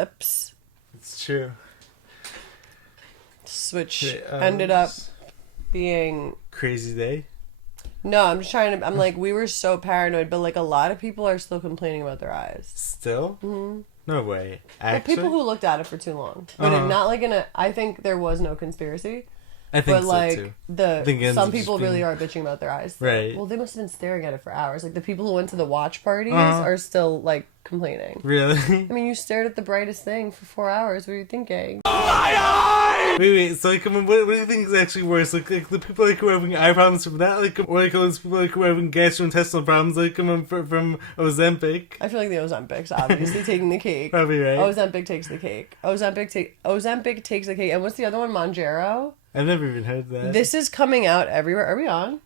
Oops. It's true. Which ended up being... Crazy day? No, I'm just trying to... I'm like, we were so paranoid, but like a lot of people are still complaining about their eyes. Still? Mm-hmm. No way. Actually? Well, people who looked at it for too long. But not like in a... I think there was no conspiracy. I think but like so too. Some people really are bitching about their eyes. Right. Well, they must have been staring at it for hours. Like the people who went to the watch parties are still like complaining. Really? I mean, you stared at the brightest thing for 4 hours. What are you thinking? My eye! Wait. So like, what do you think is actually worse? Like the people like who are having eye problems from that, like, or like all those people like who are having gastrointestinal problems, like from Ozempic. I feel like the Ozempic's obviously taking the cake. Probably right. Ozempic takes the cake. Ozempic takes the cake. And what's the other one? Mounjaro. I've never even heard that. This is coming out everywhere. Are we on?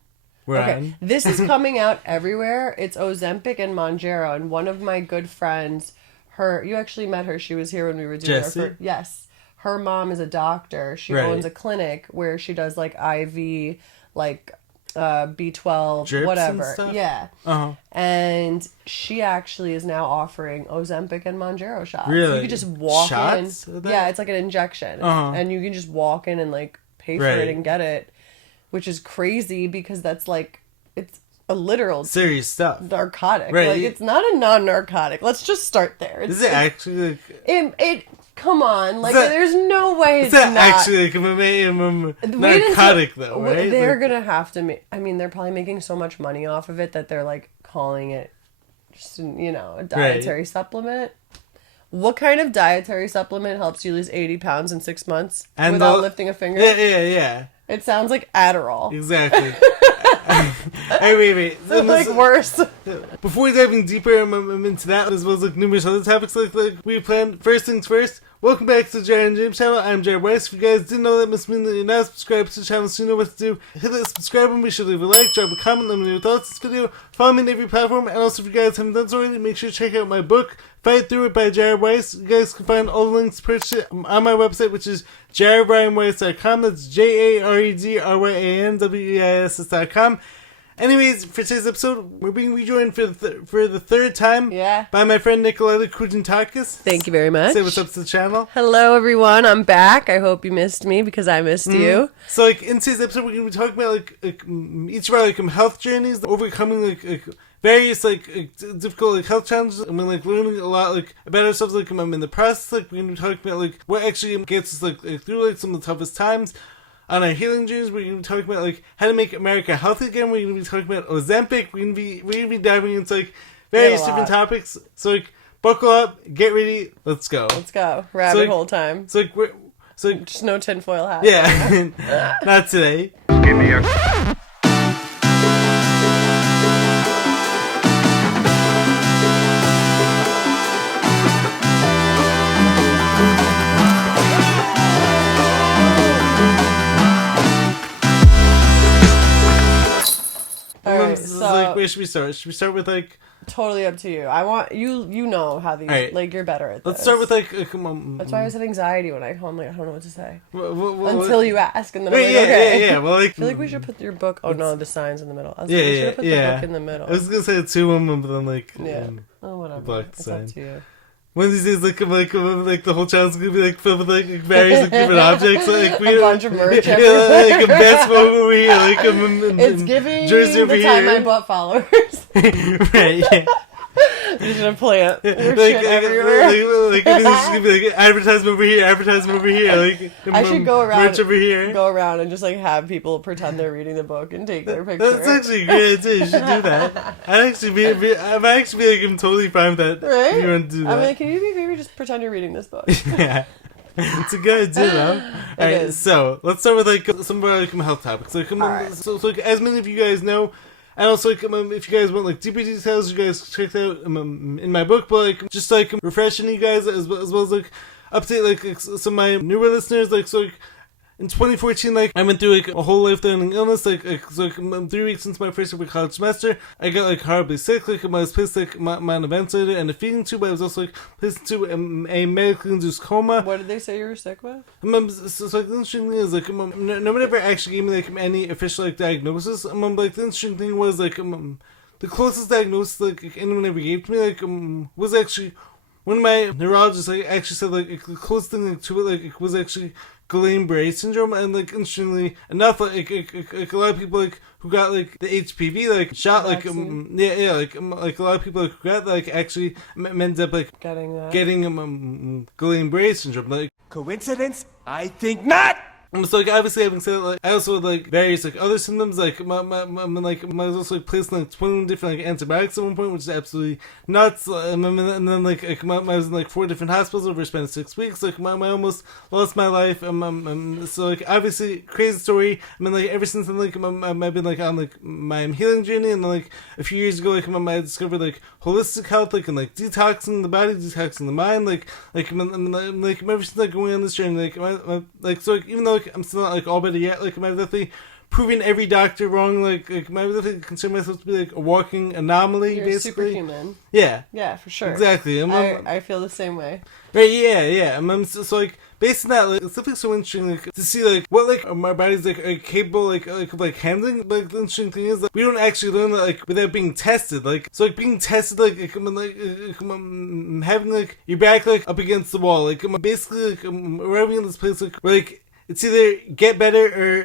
We're on. This is coming out everywhere. It's Ozempic and Mounjaro. And one of my good friends, you actually met her. She was here when we were doing Jessie? Yes. Her mom is a doctor. She owns a clinic where she does like IV, like B12, drips whatever. And stuff? Yeah. Uh-huh. And she actually is now offering Ozempic and Mounjaro shots. Really? You could just walk shots in. Yeah, it's like an injection. And you can just walk in and like pay for it and get it, which is crazy because that's like, it's a literal serious stuff narcotic. Right. Like it's not a non-narcotic. Let's just start there. Is it actually like it come on, like there's no way it's not not actually like a narcotic though, right? They're gonna have to make, I mean, they're probably making so much money off of it that they're like calling it just, a dietary supplement. What kind of dietary supplement helps you lose 80 pounds in 6 months without lifting a finger? Yeah. It sounds like Adderall. Exactly. Hey, wait. So like worse. Before we diving deeper into that, as well as like numerous other topics like we planned, first things first, welcome back to the Jared and James channel. I'm Jared Weiss. If you guys didn't know, that must mean that you're not subscribed to the channel, so you know what to do. Hit that subscribe button, be sure to leave a like, drop a comment, let me know your thoughts on this video, follow me on every platform, and also if you guys haven't done so already, make sure to check out my book, Fight Through It by Jared Weiss. You guys can find all the links to purchase it on my website, which is jaredbryanweiss.com. That's JAREDRYANWEISS.com. Anyways, for today's episode, we're being rejoined for the third time by my friend Nicoleta Cougentakis. Thank you very much. Say what's up to the channel. Hello, everyone. I'm back. I hope you missed me because I missed you. So, like, in today's episode, we're going to be talking about, like each of our, like, health journeys, overcoming, like various, like, difficult, like, health challenges. I mean, like, learning a lot, like, about ourselves, like, in the process. Like, we're going to be talking about, like, what actually gets us, like through, like, some of the toughest times. On our healing journeys, we're going to be talking about, like, how to make America healthy again. We're going to be talking about Ozempic. We're going to be diving into, like, various different topics. So, like, buckle up, get ready, let's go. Rabbit hole time. So, like, just no tinfoil hat. Yeah. Not today. Give me your... Where should we start? Should we start with like... Totally up to you. I want you know how these like you're better at this. Let's start with like that's why I always have anxiety when I come. Like I don't know what to say until you ask, and then I'm like, okay. Yeah. Well, like, I feel like we should put your book. Oh no, the sign's in the middle. We should put the book in the middle. I was gonna say two of them, but then like whatever. Block the it's sign. up to you. One of these days, like the whole channel's gonna be like filled with like various like, different objects, like a bunch of merch. Like a basketball over here, like it's giving jersey over the time I bought followers. Right. Yeah. You're just gonna plant your shit everywhere. Like it's just gonna be like advertisement over here, like I should go around, merch over here. Go around and just like have people pretend they're reading the book and take their picture. That's actually a great idea. You should do that. I'm actually I'm totally fine with that. Right? You want to do that? I'm like, can you do me a favor? Just pretend you're reading this book. Yeah. It's a good idea, though. Alright, so let's start with like some of our like, health topics. Like, so like as many of you guys know. And also, like, if you guys want, like, deeper details, you guys check it out in my book, but, like, just, like, refreshing you guys, as well as, like, update, like some of my newer listeners, like, so, like, in 2014, like, I went through, like, a whole life-threatening illness, like 3 weeks into my first year of college semester, I got, like, horribly sick, like, I was placed, like, on a ventilator and a feeding tube, but I was also, like, placed into a medically induced coma. What did they say you were sick with? So like, the interesting thing is, like, no one ever actually gave me, like, any official, like, diagnosis. Like, the interesting thing was, like, the closest diagnosis, like, anyone ever gave to me, like, was actually one of my neurologists like actually said like the closest thing like, to it like it was actually Guillain-Barré syndrome, and like interestingly enough, like a lot of people like who got like the HPV like shot like like a lot of people like, who got like actually ended up like getting Guillain-Barré syndrome. Like coincidence? I think not. So like obviously having said like I also had like various like other symptoms like my was also like placed on like 21 different like antibiotics at one point, which is absolutely nuts. And then like I was in like 4 different hospitals over a span of 6 weeks. Like I almost lost my life. So like obviously crazy story. I mean like ever since then like I've been like on like my healing journey, and then like a few years ago like I discovered like holistic health, like and like detoxing the body, detoxing the mind, like ever since like going on this journey like so like even though like, I'm still not like all better yet, like I'm definitely proving every doctor wrong, like I'm definitely consider myself to be like a walking anomaly. You're basically superhuman. Yeah, for sure. Exactly. I feel the same way. Right, yeah. So like based on that, like, it's definitely so interesting like, to see like what like our bodies like are capable of handling. Like the interesting thing is like we don't actually learn that like without being tested. Like so like being tested having like your back like up against the wall. Like basically like arriving in this place like where like it's either get better or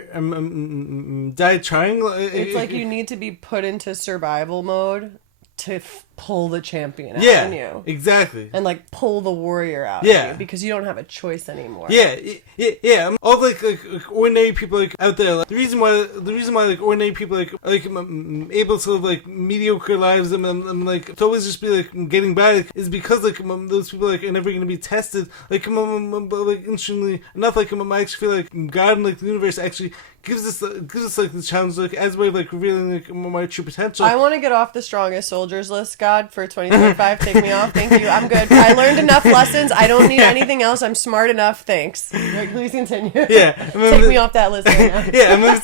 die trying. It's like you need to be put into survival mode to pull the champion out in you. Exactly. And like pull the warrior out in you, because you don't have a choice anymore. Yeah. All like ordinary people like out there. Like, the reason why like ordinary people like able to live like mediocre lives and like to always just be like getting by like, is because like those people like are never going to be tested. Like like interestingly enough, like I actually feel like God and like the universe actually gives us like the challenge like as a way of like revealing like my true potential. I want to get off the strongest soldiers list, God, for 2025. Take me off. Thank you. I'm good. I learned enough lessons. I don't need anything else. I'm smart enough. Thanks. Please continue. Yeah. Take me off that list right now. Yeah.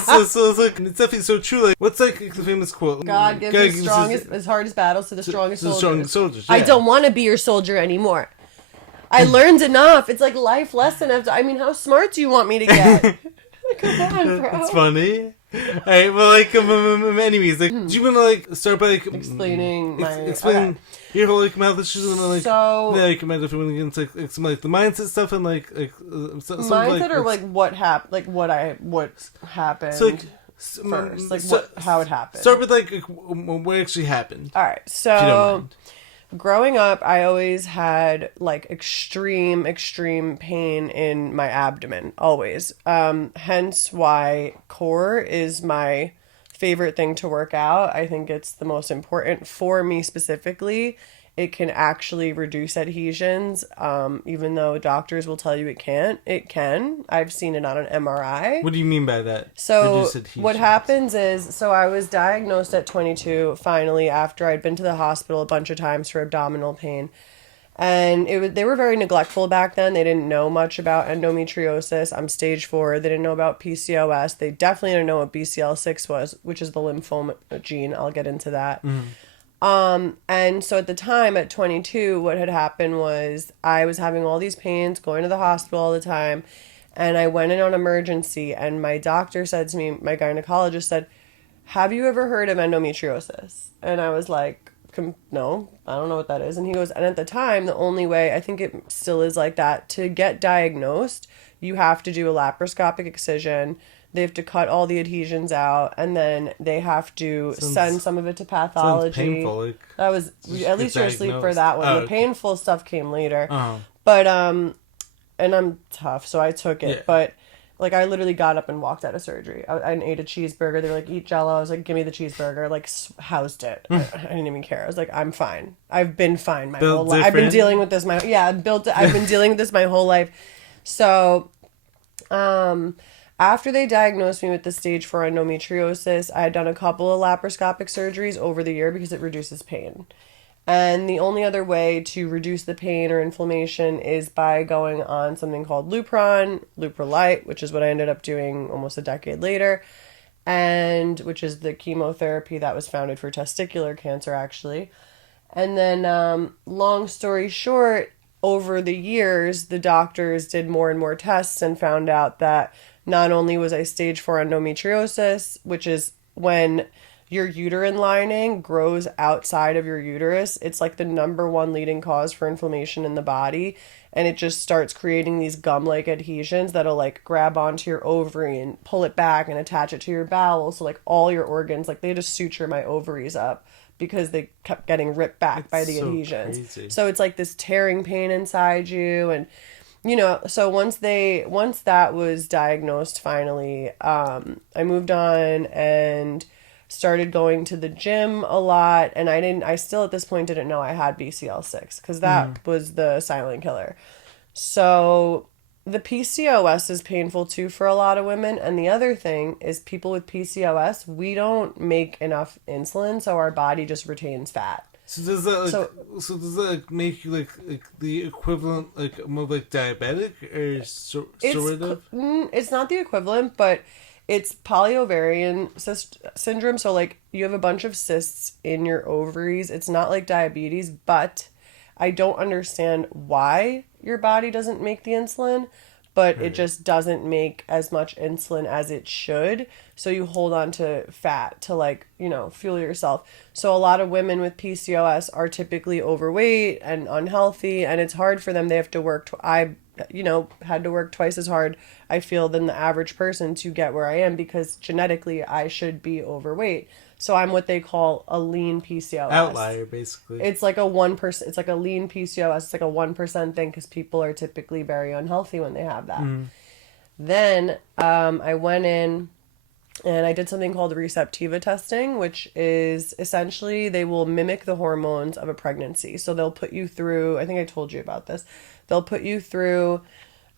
So it's like it's definitely so true. Like what's like the famous quote? God gives the strongest, his hardest battles to the strongest soldiers. Strongest soldiers. Yeah. I don't want to be your soldier anymore. I learned enough. It's like life lesson after. I mean, how smart do you want me to get? Come on, bro. It's funny. Alright, well, like, anyways, like, do you want to, like, start by, like, explaining your whole, like, health issues, and then, like, so, yeah, like, if you want to get into, like, some, like, the mindset stuff, and, like some, mindset, like, or, like, what happened, like, what happened so, like, first, like, how it happened. Start with, like, what actually happened. Alright, so, growing up, I always had like extreme pain in my abdomen, always. Hence why core is my favorite thing to work out. I think it's the most important for me specifically. It can actually reduce adhesions, even though doctors will tell you it can't. It can. I've seen it on an MRI. What do you mean by that? So what happens is, so I was diagnosed at 22, finally, after I'd been to the hospital a bunch of times for abdominal pain. And they were very neglectful back then. They didn't know much about endometriosis. I'm stage 4. They didn't know about PCOS. They definitely didn't know what BCL6 was, which is the lymphoma gene. I'll get into that. Mm-hmm. And so at the time, at 22, what had happened was I was having all these pains, going to the hospital all the time, and I went in on emergency, and my doctor said to me, my gynecologist said, "Have you ever heard of endometriosis?" And I was like, "No, I don't know what that is." And he goes, and at the time, the only way, I think it still is like that, to get diagnosed, you have to do a laparoscopic excision. They have to cut all the adhesions out, and then they have to send some of it to pathology. Sounds painful. Like, that was, at least you're asleep for that one. The painful stuff came later. Uh-huh. But, and I'm tough, so I took it. Yeah. But, like, I literally got up and walked out of surgery. I ate a cheeseburger. They were like, "Eat Jell-O." I was like, "Give me the cheeseburger." Like, housed it. I didn't even care. I was like, "I'm fine. I've been fine my whole life. I've been dealing with this I've been dealing with this my whole life." So, after they diagnosed me with the stage 4 endometriosis, I had done a couple of laparoscopic surgeries over the year because it reduces pain. And the only other way to reduce the pain or inflammation is by going on something called Leuprolite, which is what I ended up doing almost a decade later, and which is the chemotherapy that was founded for testicular cancer, actually. And then, long story short, over the years, the doctors did more and more tests and found out that not only was I stage 4 endometriosis, which is when your uterine lining grows outside of your uterus. It's like the number one leading cause for inflammation in the body. And it just starts creating these gum-like adhesions that'll like grab onto your ovary and pull it back and attach it to your bowel. So like all your organs, like they had to suture my ovaries up because they kept getting ripped back by the adhesions. Crazy. So it's like this tearing pain inside you. And, you know, so once that was diagnosed finally, I moved on and started going to the gym a lot, and I still at this point didn't know I had BCL6 because that was the silent killer. So the PCOS is painful too for a lot of women, and the other thing is people with PCOS, we don't make enough insulin, so our body just retains fat. So does that make you like the equivalent like more like diabetic or sort of? It's not the equivalent, but it's polyovarian syndrome. So like you have a bunch of cysts in your ovaries. It's not like diabetes, but I don't understand why your body doesn't make the insulin, but it just doesn't make as much insulin as it should. So you hold on to fat to like, you know, fuel yourself. So a lot of women with PCOS are typically overweight and unhealthy, and it's hard for them. They have to work. Had to work twice as hard, I feel, than the average person to get where I am because genetically I should be overweight. So I'm what they call a lean PCOS. Outlier, basically. It's like a 1%. It's like a lean PCOS. It's like a 1% thing because people are typically very unhealthy when they have that. Then I went in and I did something called receptiva testing, which is essentially they will mimic the hormones of a pregnancy. So they'll put you through, I think I told you about this, they'll put you through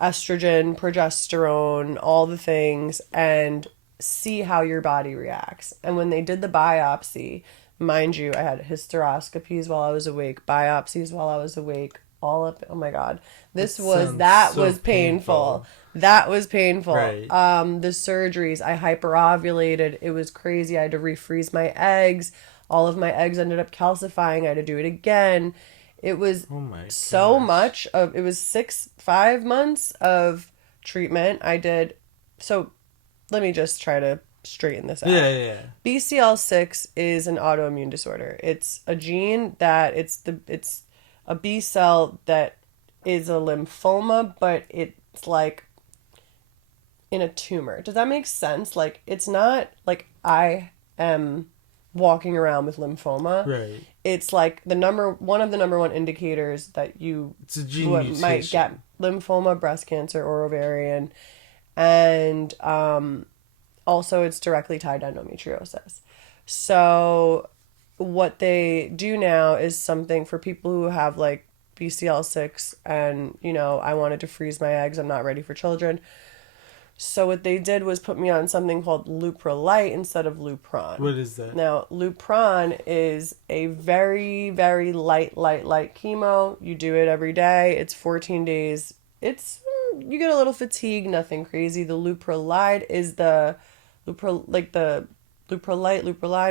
estrogen, progesterone, all the things, and see how your body reacts. And when they did the biopsy, mind you, I had hysteroscopies while I was awake, biopsies while I was awake, all up. Oh my God. That was painful. That was painful. Right. The surgeries, I hyperovulated. It was crazy. I had to refreeze my eggs. All of my eggs ended up calcifying. I had to do it again. It was so much of, it was 5 months of treatment. So let me just try to straighten this out. Yeah. BCL6 is an autoimmune disorder. It's a gene that it's a B cell that is a lymphoma, but it's like in a tumor. Does that make sense? Like it's not like I am walking around with lymphoma. Right. It's like one of the number one indicators that it's a gene mutation. Might get lymphoma, breast cancer, or ovarian. And also it's directly tied to endometriosis. So what they do now is something for people who have like BCL6 and, you know, I wanted to freeze my eggs. I'm not ready for children. So what they did was put me on something called Leuprolite instead of Lupron. What is that? Now, Lupron is a very, very light chemo. You do it every day. It's 14 days. You get a little fatigue, nothing crazy. The Leuprolide is the Leuprolite,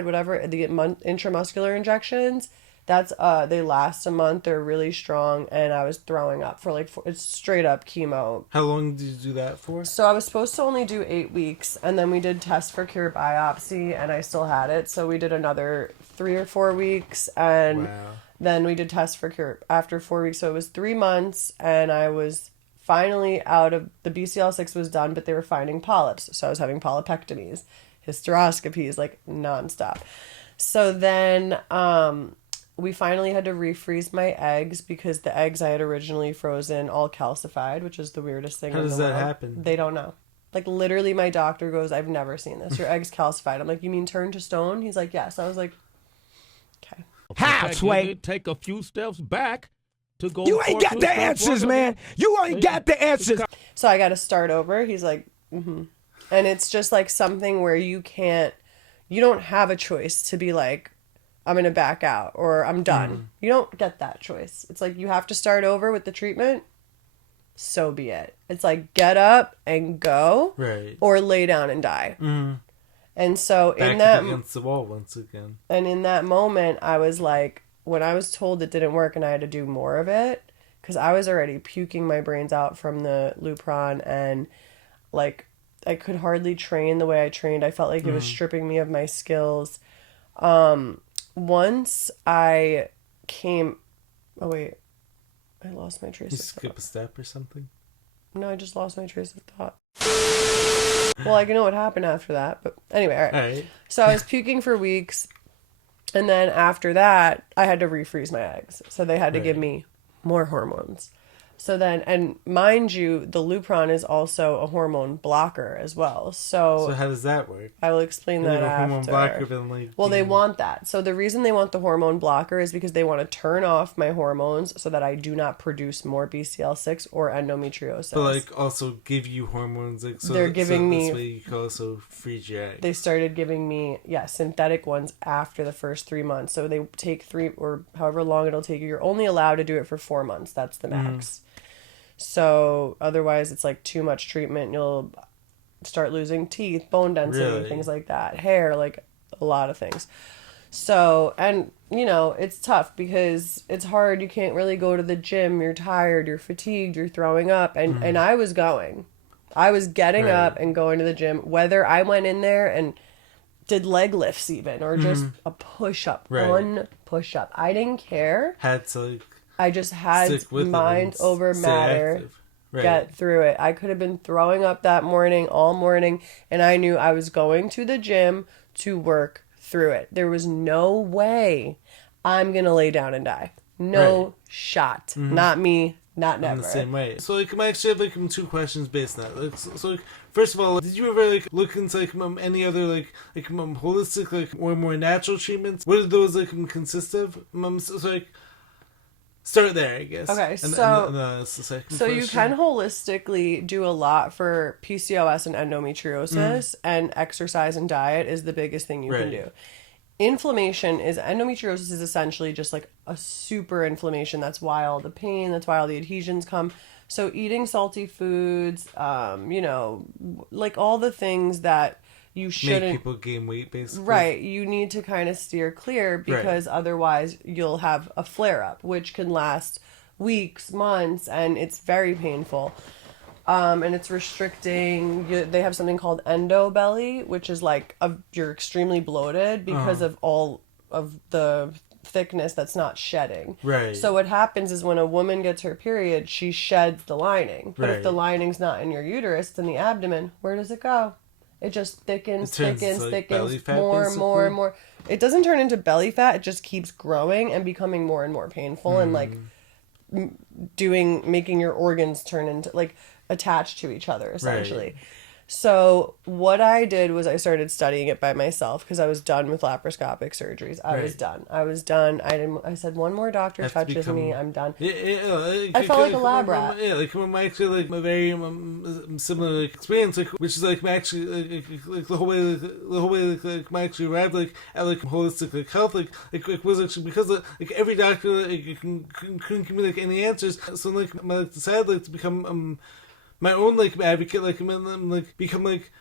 whatever, the intramuscular injections. That's they last a month. They're really strong, and I was throwing up for it's straight up chemo. How long did you do that for? So I was supposed to only do 8 weeks, and then we did test for cure biopsy, and I still had it. So we did another 3 or 4 weeks, and then we did test for cure after 4 weeks. So it was 3 months, and I was finally out of the BCL6 was done, but they were finding polyps. So I was having polypectomies, hysteroscopies, like nonstop. So then we finally had to refreeze my eggs because the eggs I had originally frozen all calcified, which is the weirdest thing. How does that happen? They don't know. Like literally my doctor goes, I've never seen this. Your eggs calcified. I'm like, you mean turn to stone? He's like, yes. I was like, okay. Halfway. Take a few steps back to go. You ain't got the answers, man. You ain't got the answers. So I got to start over. He's like, mm-hmm. And it's just like something where you don't have a choice to be like, I'm going to back out or I'm done. You don't get that choice. It's like you have to start over with the treatment. So be it. It's like get up and go, right, or lay down and die. And so back against the wall once again. And in that moment, I was like, when I was told it didn't work and I had to do more of it, because I was already puking my brains out from the Lupron, and like I could hardly train the way I trained. I felt like it was stripping me of my skills. Once I came... Oh, wait. I lost my trace You of skip thought. a step or something? No, I just lost my trace of thought. Well, I can know what happened after that, but anyway, all right. All right. So I was puking for weeks, and then after that, I had to refreeze my eggs. So they had to give me more hormones. So then, and mind you, the Lupron is also a hormone blocker as well. So how does that work? I will explain that a after. hormone blocker, then like Well, they want that. So the reason they want the hormone blocker is because they want to turn off my hormones so that I do not produce more BCL6 or endometriosis. But like also give you hormones, like so they're giving me. This way you can also freeze your eggs. They started giving me synthetic ones after the first 3 months. So they take 3 or however long it'll take you. You're only allowed to do it for 4 months. That's the max. So otherwise, it's like too much treatment. You'll start losing teeth, bone density, things like that, hair, like a lot of things. So, and you know, it's tough because it's hard. You can't really go to the gym. You're tired, you're fatigued, you're throwing up. And I was getting up and going to the gym, whether I went in there and did leg lifts even, or just a push-up, one push-up. I didn't care. Had to like I just had mind over matter, get through it. I could have been throwing up that morning, all morning, and I knew I was going to the gym to work through it. There was no way I'm going to lay down and die. No shot. Not me, not never. In the same way. So like, I actually have like 2 questions based on that. Like, so like, first of all, did you ever like look into like any other like holistic like or more natural treatments? What did those like consist of? So like. Start there, I guess. Okay, so you can holistically do a lot for PCOS and endometriosis, and exercise and diet is the biggest thing you can do. Endometriosis is essentially just like a super inflammation. That's why all the pain, that's why all the adhesions come. So eating salty foods, you know, like all the things that you shouldn't make people gain weight, basically. Right. You need to kind of steer clear because otherwise you'll have a flare up, which can last weeks, months, and it's very painful. And it's restricting. They have something called endo belly, which is like you're extremely bloated because of all of the thickness that's not shedding. Right. So what happens is when a woman gets her period, she sheds the lining. But if the lining's not in your uterus, it's in the abdomen, where does it go? It just thickens, more and more and more. It doesn't turn into belly fat. It just keeps growing and becoming more and more painful and like making your organs turn into like attached to each other essentially. Right. So what I did was I started studying it by myself because I was done with laparoscopic surgeries. I was done. I said, one more doctor touches me, I'm done. I felt like a lab rat. Yeah, like I'm actually like a very similar experience, like which is like actually like the whole way like I actually arrived like at like holistic like health like it was actually because like every doctor like couldn't give me like any answers, so like I decided like to become my own like advocate, like I'm like become like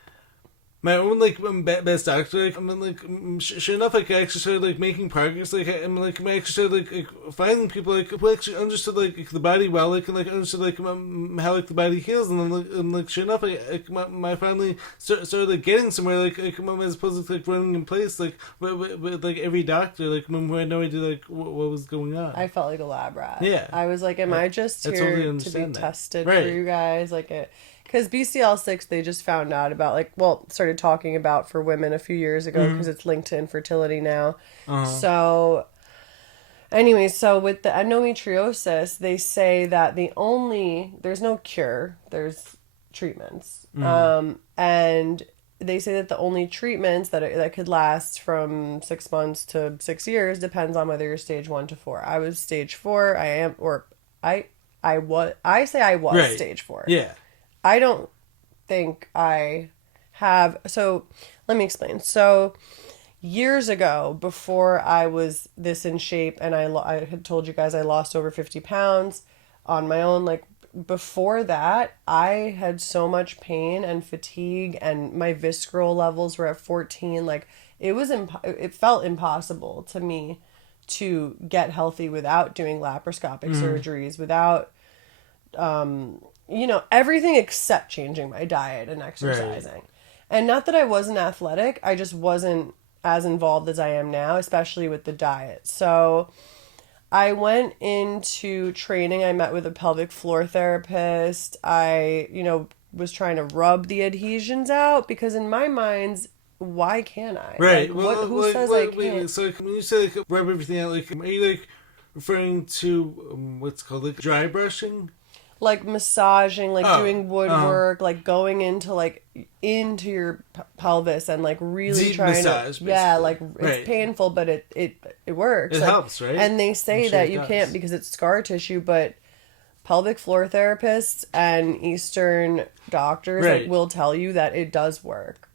my own like best doctor. Like, sure enough, like I actually started like making progress. Like I actually started like finding people like who actually understood like the body well, like and like understood like how like the body heals, and then like sure enough, I finally started like getting somewhere like as opposed to like running in place like with like every doctor like who had no idea like what was going on. I felt like a lab rat. Yeah, I was like, am I just here to be tested for you guys? Like it. Because BCL6, they just found out about, like, well, started talking about for women a few years ago because it's linked to infertility now. So, anyway, so with the endometriosis, they say that there's no cure, there's treatments. And they say that the only treatments that could last from 6 months to 6 years depends on whether you're stage 1 to 4. I was stage 4, I was stage 4. Yeah. I don't think I have... So, let me explain. So, years ago, before I was this in shape, and I had told you guys I lost over 50 pounds on my own, like, before that, I had so much pain and fatigue, and my visceral levels were at 14. Like, it felt impossible to me to get healthy without doing laparoscopic surgeries, without... everything except changing my diet and exercising. Right. And not that I wasn't athletic, I just wasn't as involved as I am now, especially with the diet. So I went into training. I met with a pelvic floor therapist. I, was trying to rub the adhesions out because in my mind, why can't I? Right. Like, who says I can't? Wait, so when you say rub everything out, are you referring to what's called dry brushing? Like massaging, doing woodwork, going into your pelvis and really deep trying massage, to, basically. it's painful, but it works. It helps, right? And they say that you can't because it's scar tissue, but pelvic floor therapists and Eastern doctors will tell you that it does work.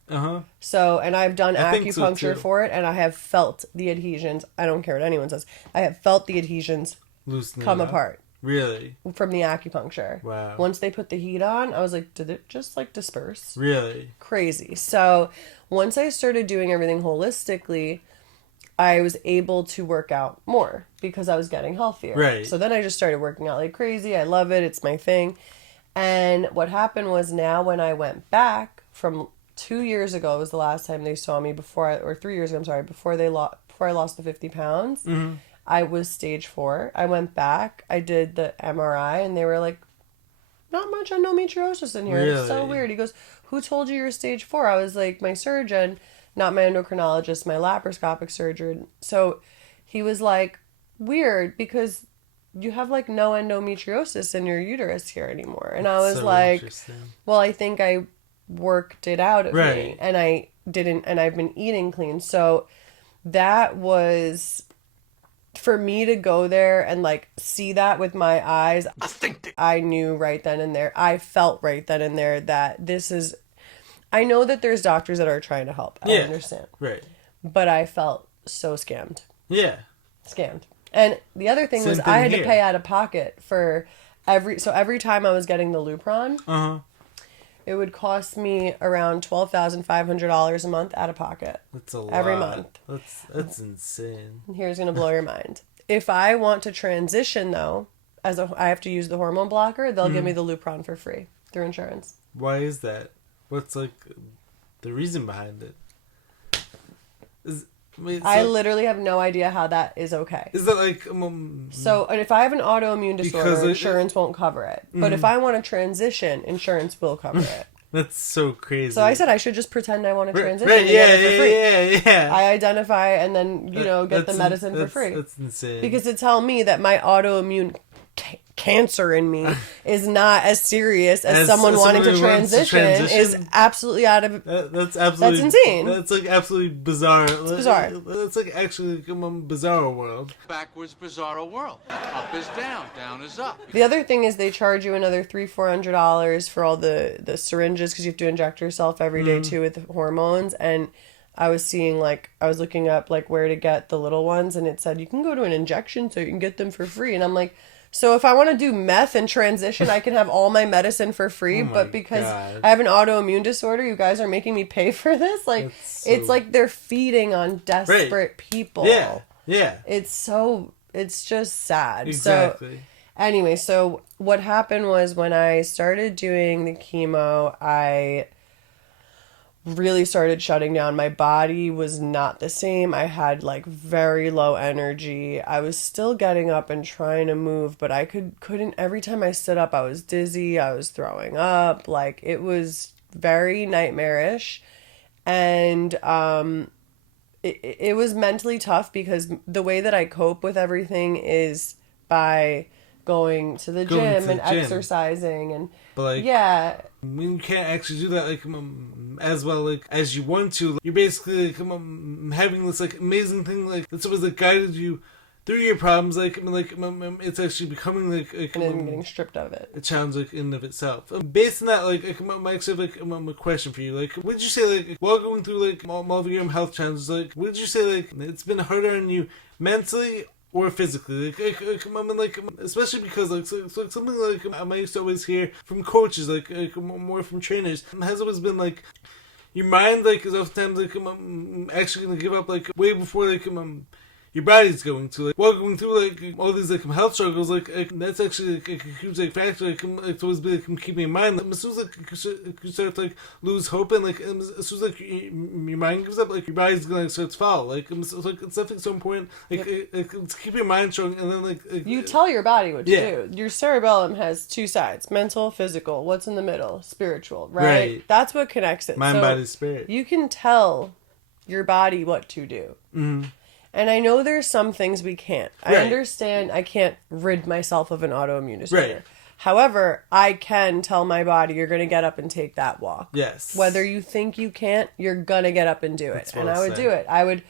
So, and I've done acupuncture for it, and I have felt the adhesions. I don't care what anyone says. I have felt the adhesions come apart. Really? From the acupuncture. Wow. Once they put the heat on, I was like, did it just disperse? Really? Crazy. So once I started doing everything holistically, I was able to work out more because I was getting healthier. Right. So then I just started working out like crazy. I love it. It's my thing. And what happened was now when I went back from 2 years ago was the last time they saw me or 3 years ago, I'm sorry, before I lost the 50 pounds. Mm-hmm. I was stage 4. I went back. I did the MRI, and they were like, not much endometriosis in here. Really? It's so weird. He goes, who told you you're stage 4? I was like, my surgeon, not my endocrinologist, my laparoscopic surgeon. So he was like, weird, because you have no endometriosis in your uterus here anymore. And I was like, well, I think I worked it out of me. And I didn't, and I've been eating clean. So that was... for me to go there and see that with my eyes, I knew right then and there, I felt right then and there that this is, I know that there's doctors that are trying to help. I understand. Right. But I felt so scammed. Yeah. Scammed. And the other thing was I had to pay out of pocket for every time I was getting the Lupron. It would cost me around $12,500 a month out of pocket. That's a lot. Every month. That's insane. Here's going to blow your mind. If I want to transition, though, I have to use the hormone blocker, they'll give me the Lupron for free through insurance. Why is that? What's the reason behind it? I literally have no idea how that is okay. Is that so if I have an autoimmune disorder, insurance won't cover it. But if I want to transition, insurance will cover it. That's so crazy. So I said I should just pretend I want to transition. Right, yeah. I identify and then, get the medicine for free. That's insane. Because to tell me that my autoimmune cancer in me is not as serious as someone wanting to transition is absolutely out of... That's insane. That's absolutely bizarre. It's bizarre. That's actually a bizarre world. Backwards bizarro world. Up is down, down is up. The other thing is they charge you another $300-$400 for all the syringes because you have to inject yourself every day too with hormones. And I was seeing I was looking up where to get the little ones, and it said you can go to an injection so you can get them for free. And I'm like, so if I want to do meth and transition, I can have all my medicine for free, but because I have an autoimmune disorder, you guys are making me pay for this? It's like they're feeding on desperate people. Yeah. It's just sad. Exactly. So anyway, so what happened was when I started doing the chemo, I really started shutting down. My body was not the same. I had very low energy. I was still getting up and trying to move, but I couldn't. Every time I stood up, I was dizzy. I was throwing up. It was very nightmarish. And it was mentally tough because the way that I cope with everything is by going to the gym and exercising and when you can't actually do that as well as you want to, you're basically having this amazing thing that someone's guided you through your problems. It's actually becoming and then getting stripped of it. A challenge in and of itself. Based on that, I actually have a question for you. Would you say while going through all of your health challenges, would you say it's been harder on you mentally or physically, especially because something I used to always hear from coaches, more from trainers, has always been your mind is oftentimes actually gonna give up way before your body's going to. Like, while going through, like, all these, like, health struggles, like that's actually, like, a huge, like, factor, like, to always be, like, keeping in mind. Like, as soon as, like, you start to, like, lose hope, and, like, as soon as, like, your mind gives up, like, your body's gonna, like, start to follow. Like, so, like, it's definitely so important, like, to keep your mind strong, and then, like you tell your body what to do. Your cerebellum has two sides: mental, physical. What's in the middle? Spiritual, right? That's what connects it. Mind, body, spirit. You can tell your body what to do. Mm-hmm. And I know there's some things we can't. I understand I can't rid myself of an autoimmune disorder. Right. However, I can tell my body, you're going to get up and take that walk. Yes. Whether you think you can't, you're going to get up and do it. And I would do it. I would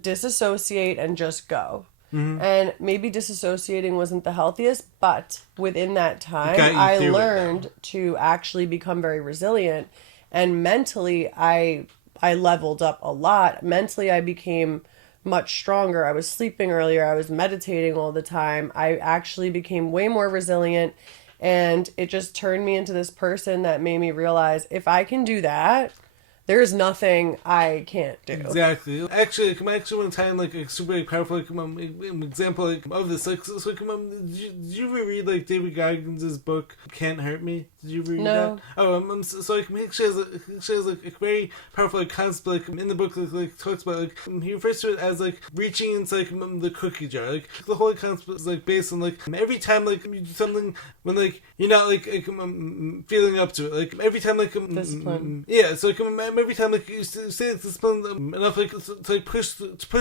disassociate and just go. Mm-hmm. And maybe disassociating wasn't the healthiest, but within that time, I learned to actually become very resilient. And mentally, I leveled up a lot. Mentally, I became much stronger. I was sleeping earlier. I was meditating all the time. I actually became way more resilient, and it just turned me into this person that made me realize if I can do that, there's nothing I can't do. Exactly. Actually, I actually want to tie in like a super powerful example of this. Like, so, did you ever read like David Goggins' book "Can't Hurt Me"? Did you read that? Oh, so like he actually has like a very powerful concept. Like in the book, like talks about like he refers to it as like reaching into like the cookie jar. Like the whole concept is like based on like every time like you do something when like you're not like feeling up to it. Like every time like discipline. Yeah. So like, every time like you say it's disciplined enough like to like push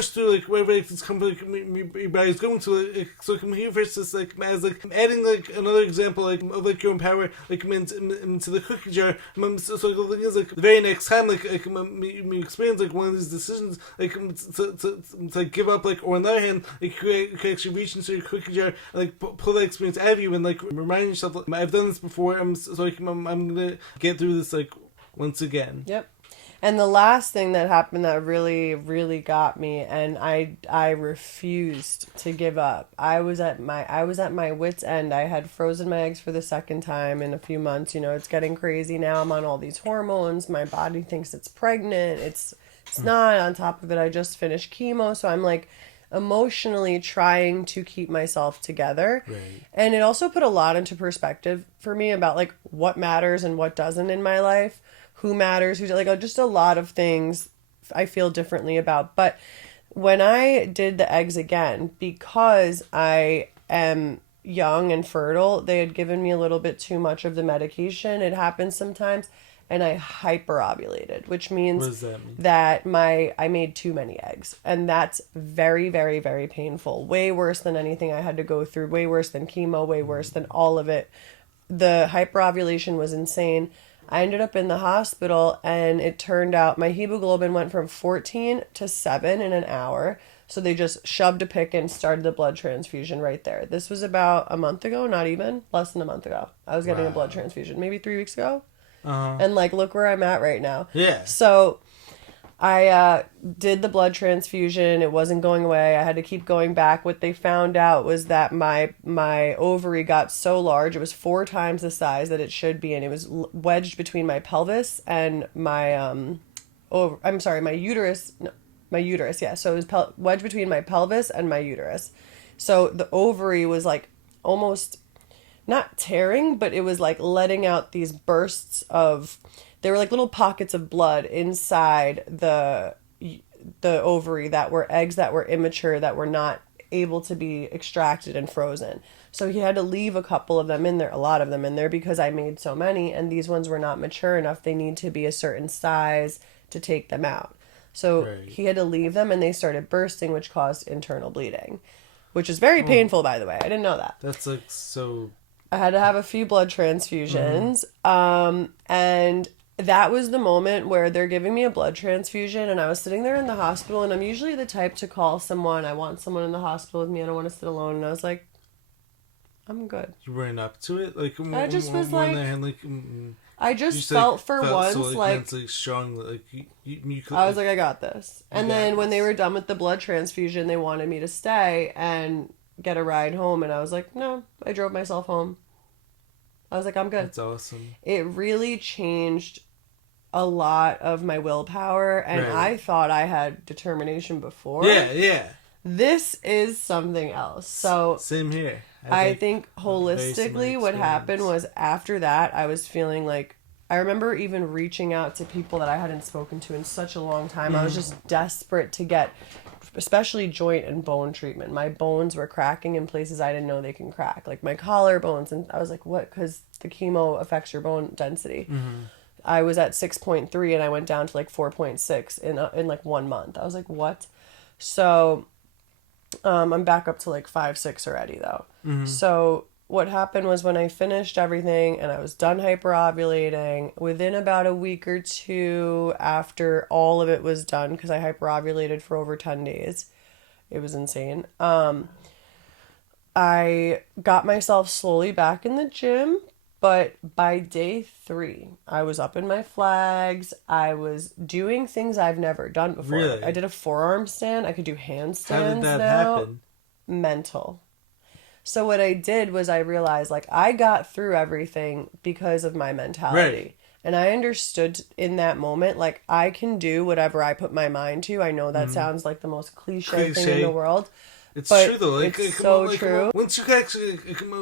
through like wherever like this comfort like, your body's going to like, so come here versus like as like adding like another example like of like your own power like into the cookie jar. So the thing is like the very next time like you experience like one of these decisions like to like give up like, or on the other hand like you can actually reach into your cookie jar and like pull that experience out of you and like remind yourself like, I've done this before. I'm gonna get through this like once again. Yep. And the last thing that happened that really, really got me, and I refused to give up. I was at my wit's end. I had frozen my eggs for the second time in a few months. You know, it's getting crazy now. I'm on all these hormones. My body thinks it's pregnant. It's not. On top of it, I just finished chemo, so I'm like emotionally trying to keep myself together. Right. And it also put a lot into perspective for me about like what matters and what doesn't in my life. Who matters, who's like just a lot of things I feel differently about. But when I did the eggs again, because I am young and fertile, they had given me a little bit too much of the medication. It happens sometimes. And I hyperovulated, which means that I made too many eggs. And that's very, very, very painful. Way worse than anything I had to go through. Way worse than chemo. Way worse than all of it. The hyperovulation was insane. I ended up in the hospital, and it turned out my hemoglobin went from 14 to 7 in an hour. So they just shoved a pick and started the blood transfusion right there. This was about a month ago, not even, less than a month ago. I was getting a blood transfusion, maybe 3 weeks ago. Uh-huh. And like, look where I'm at right now. Yeah. So I did the blood transfusion. It wasn't going away. I had to keep going back. What they found out was that my ovary got so large, it was 4 times the size that it should be, and it was wedged between my pelvis and my my uterus. No, my uterus. Yeah. So it was wedged between my pelvis and my uterus. So the ovary was like almost not tearing, but it was like letting out these bursts of. There were like little pockets of blood inside the ovary that were eggs that were immature, that were not able to be extracted and frozen. So he had to leave a couple of them in there, a lot of them in there, because I made so many, and these ones were not mature enough. They need to be a certain size to take them out. So he had to leave them, and they started bursting, which caused internal bleeding, which is very painful, by the way. I didn't know that. That's like so... I had to have a few blood transfusions, and that was the moment where they're giving me a blood transfusion, and I was sitting there in the hospital, and I'm usually the type to call someone. I want someone in the hospital with me. I don't want to sit alone. And I was like, I'm good. You ran up to it? Like, I just was like... I just felt for once so, like mentally strong. Like you could, I was like, I got this. And then when they were done with the blood transfusion, they wanted me to stay and get a ride home, and I was like, no. I drove myself home. I was like, I'm good. That's awesome. It really changed a lot of my willpower, and I thought I had determination before. Yeah. This is something else. So same here. I think holistically what happened was after that, I was feeling like, I remember even reaching out to people that I hadn't spoken to in such a long time. I was just desperate to get, especially joint and bone treatment. My bones were cracking in places I didn't know they can crack, like my collarbones. And I was like, what? Because the chemo affects your bone density. I was at 6.3 and I went down to like 4.6 in like 1 month. I was like, what? So I'm back up to like 5.6 already though. So what happened was when I finished everything and I was done hyperovulating, within about a week or two after all of it was done, because I hyperovulated for over 10 days. It was insane. I got myself slowly back in the gym, but by day 3, I was up in my flags. I was doing things I've never done before. Really? I did a forearm stand. I could do handstands now. How did that happen? Mental. So what I did was I realized, like, I got through everything because of my mentality. Right. And I understood in that moment, like, I can do whatever I put my mind to. I know that sounds like the most cliche thing in the world. It's but true though. Like, it's so true. Once you can actually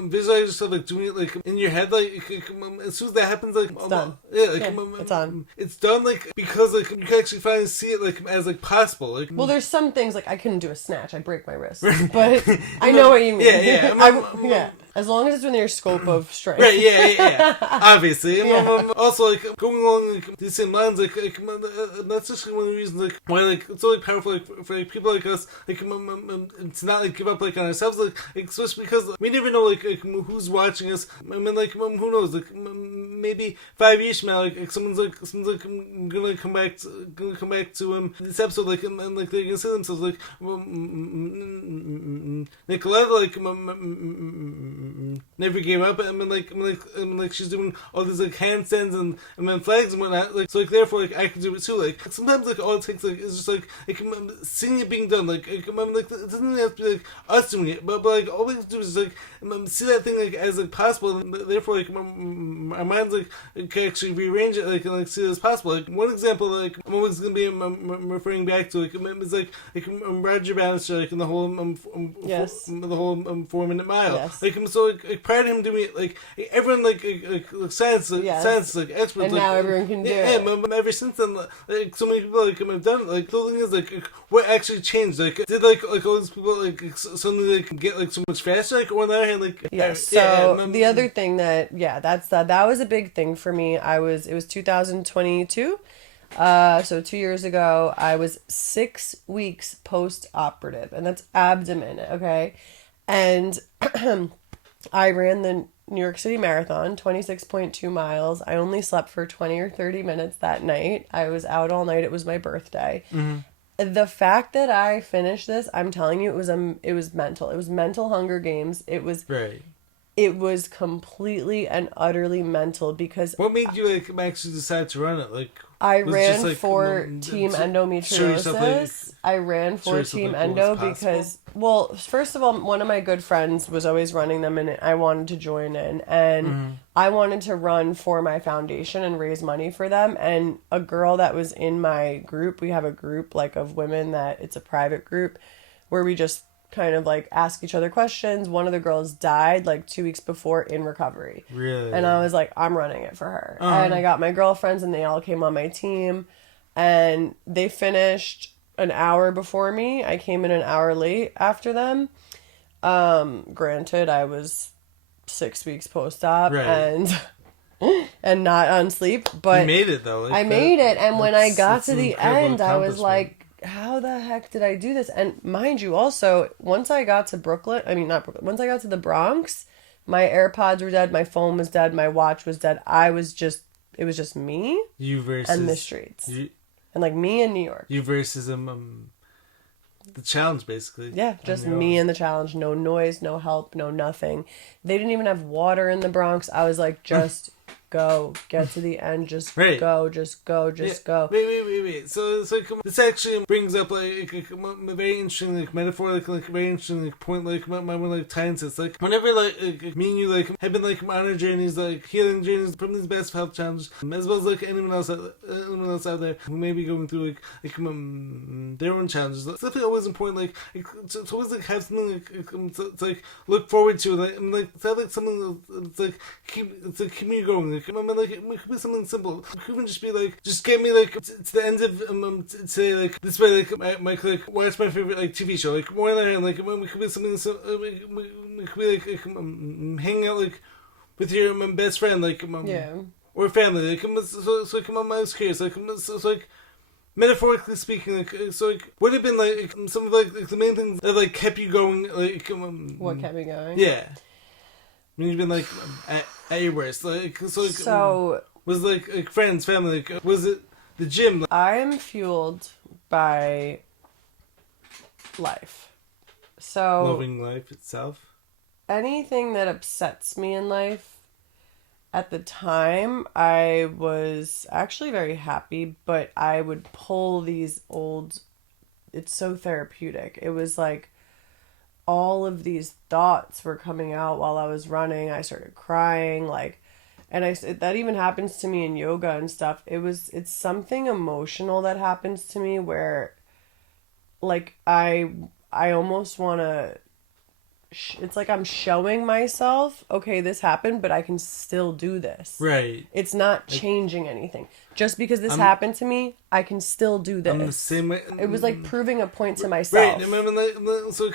visualize yourself like doing it like in your head, like as soon as that happens, like it's done. Yeah, like it's on. It's done, like because like you can actually finally see it like as like possible. Like, well, there's some things like I couldn't do a snatch. I break my wrist, but I know what you mean. Yeah. As long as it's within your scope of strength. Right, yeah. Obviously. Also, like, going along like, these same lines, like that's just one of the reasons, like, why, like, it's so, like, powerful, like, for like, people like us, like, to not, like, give up, like, on ourselves, like especially because we never know, like who's watching us. I mean, like, who knows, like, maybe 5 years from now, like someone's gonna come back to this episode, like, and like, they're gonna say to themselves, like, Nicoleta, like, never gave up. I mean, like she's doing all these like handstands and then flags and whatnot. Like, so like therefore, like I can do it too. Like sometimes, like all it takes like is just like seeing it being done. Like it doesn't even have to be like us doing it, but like all we have to do is like see that thing like as like possible. And therefore, like our minds like can actually rearrange it like and like see it as possible. Like one example, like I'm always gonna be referring back to like is like Roger Bannister, like in the whole yes. the whole 4 minute mile. Yes. Like so like prior to him doing it, like everyone like science like experts, and like, now everyone can do it. Yeah, ever since then, like so many people like have done it. Like the thing is, like what actually changed? Like did like all these people like suddenly like get like so much faster? Like on the other hand, like yes. So the other thing that that was a big thing for me. It was 2022. So 2 years ago, I was 6 weeks post-operative, and that's abdomen, okay? And I ran the New York City Marathon, 26.2 miles. I only slept for 20 or 30 minutes that night. I was out all night. It was my birthday. The fact that I finished this, I'm telling you, it was mental. It was mental Hunger Games. It was right. It was completely and utterly mental because... What made you like actually decide to run it? Like I ran for Team Endometriosis. I ran for Team Endo because, well, first of all, one of my good friends was always running them and I wanted to join in. And I wanted to run for my foundation and raise money for them. And a girl that was in my group, we have a group like of women that it's a private group where we just kind of like ask each other questions. One of the girls died like 2 weeks before in recovery. Really? And I was like, I'm running it for her. And I got my girlfriends and they all came on my team and they finished an hour before me. I came in an hour late after them. Granted, I was 6 weeks post-op and not on sleep, but you made it though. Like, I made it. And when I got to the end, I was like, how the heck did I do this? And mind you, also, once I got to once I got to the Bronx, my AirPods were dead, my phone was dead, my watch was dead. It was just me you versus and the streets. And like me in New York. You versus the challenge, basically. Yeah, just me and the challenge. No noise, no help, no nothing. They didn't even have water in the Bronx. I was like just go. Get to the end, just Right. go, just go, just go. Wait. So it's like this actually brings up like a very interesting like metaphor, like a very interesting like point, like my like times. It's like whenever like me and you like have been like on our journeys, like healing journeys from these best health challenges, as well as like anyone else out there who may be going through like their own challenges. It's definitely always important, like to always like have something like to like look forward to, like to have like something that's like keep me going. Like it could be something simple. It could even just be like just get me like to the end of today, like this way, like my like watch my favorite like TV show, like more than like it could be something so it could be like hanging out like with your best friend, like or family, like so like I was curious, like so like metaphorically speaking, like so like what have been like some of like the main things that like kept you going, like What kept me going? Yeah, when you've been like at your worst, like so was like friends, family, like was it the gym? Like, I am fueled by life. So loving life itself. Anything that upsets me in life, at the time, I was actually very happy, but I would pull these old... It's so therapeutic. It was like all of these thoughts were coming out while I was running. I started crying, like... And that even happens to me in yoga and stuff. It's something emotional that happens to me where, like, I almost want to... It's like I'm showing myself, okay, this happened, but I can still do this. Right. It's not changing anything. Just because this happened to me, I can still do this. I'm the same way. It was like proving a point to myself. Right. I mean, like, so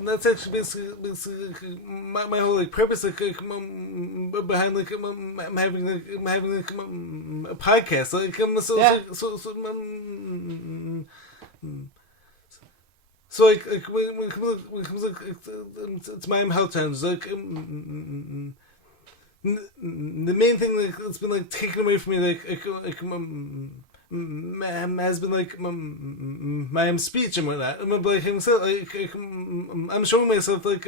that's actually basically my whole like purpose, like behind like I'm having a podcast, like So like when it comes like to my health challenges, like the main thing like that's been like taken away from me, like has been like my speech and whatnot. I'm like himself, like I'm showing myself like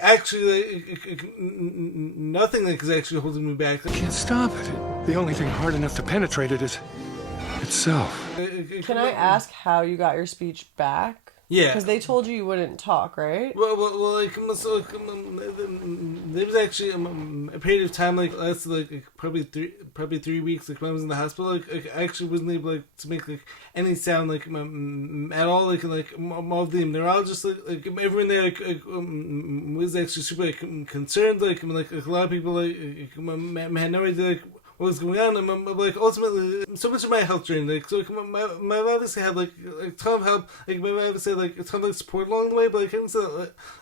actually like nothing like is actually holding me back. I can't stop it. The only thing hard enough to penetrate it is itself. Can I ask how you got your speech back? Yeah. Because they told you wouldn't talk, right? Well, like, there was actually a period of time, like, lasted, like probably 3 weeks, like, when I was in the hospital, like I actually wasn't able, like, to make, like, any sound, like, at all, like, all of the neurologists, like everyone there, like was actually super, like, concerned, like, a lot of people, like, had no idea, like, what was going on, and like ultimately so much of my health journey, like so my obviously had like a ton of help, like my obviously had like a ton of like, support along the way, but I couldn't say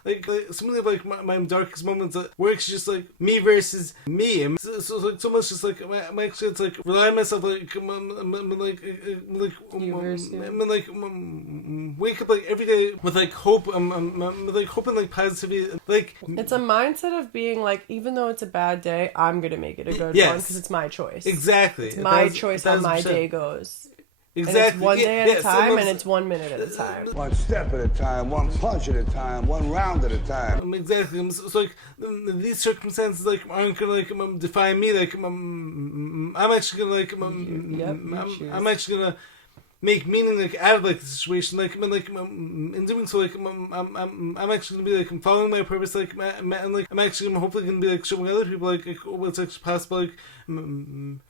like some of like my darkest moments where it's just like me versus me, and so like so much just like I'm actually it's like relying on myself, like wake up like every day with like hope, with like hope and like positivity, like it's a mindset of being like, even though it's a bad day, I'm gonna make it a good one because it's my choice. Exactly. It's my choice how my day goes. Exactly. And it's one day at a time, and it's 1 minute at a time. One step at a time, one punch at a time, one round at a time. Exactly. So like these circumstances like aren't gonna like define me. Like I'm actually gonna like I'm actually gonna make meaning like out of like the situation. Like in doing so, like I'm actually gonna be like following my purpose. Like and like I'm actually hopefully gonna be like showing other people like what's actually possible like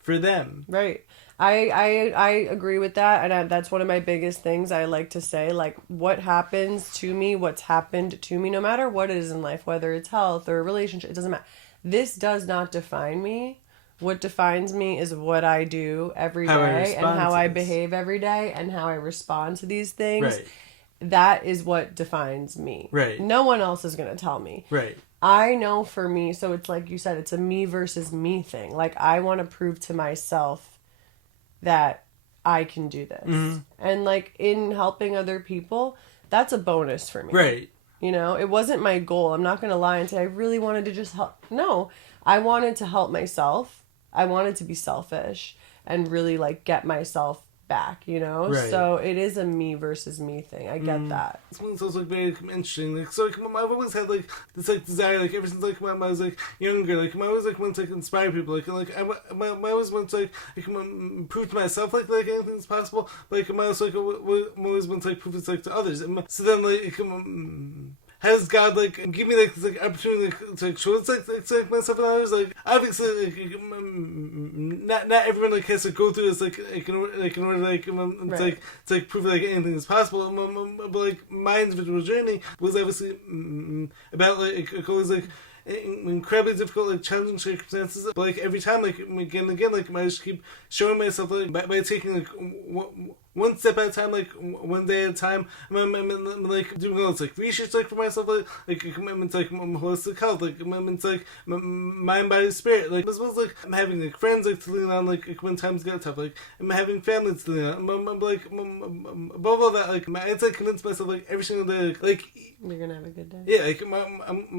for them. Right. I agree with that, and that's one of my biggest things I like to say. Like, what happens to me, what's happened to me, no matter what it is in life, whether it's health or a relationship, it doesn't matter. This does not define me. What defines me is what I do every day and how I behave every day and how I respond to these things. Right. That is what defines me. Right. No one else is going to tell me. Right. I know for me, so it's like you said, it's a me versus me thing. Like, I want to prove to myself that I can do this. Mm-hmm. And like in helping other people, that's a bonus for me. Right. You know, it wasn't my goal. I'm not going to lie and say I really wanted to just help. No, I wanted to help myself. I wanted to be selfish and really like get myself back, you know? Right. So it is a me versus me thing. I get that. This one's also like very interesting. Like, so like I've always had like this like desire, like ever since like when I was like younger, like I always like want to like inspire people, like I always want to like prove to myself like anything's possible. Like I also like always want to like prove this like to others. And so then like has God like give me like this like opportunity like, to like show it's like myself and others? Like obviously like, not everyone like has to go through this like in order like to like prove like anything is possible. But like my individual journey was obviously about like always like incredibly difficult, like challenging circumstances. But like every time, like again and again, like I just keep showing myself like by taking like one step at a time, like one day at a time. I'm like doing all this like research like for myself, like a commitment to like holistic health, like commitment to like mind, body, spirit. Like as well as like I'm having like friends like to lean on like when times get tough. Like I'm having family to lean on. I'm like above all that, like I like convince myself like every single day, like you're gonna have a good day. Yeah, like I'm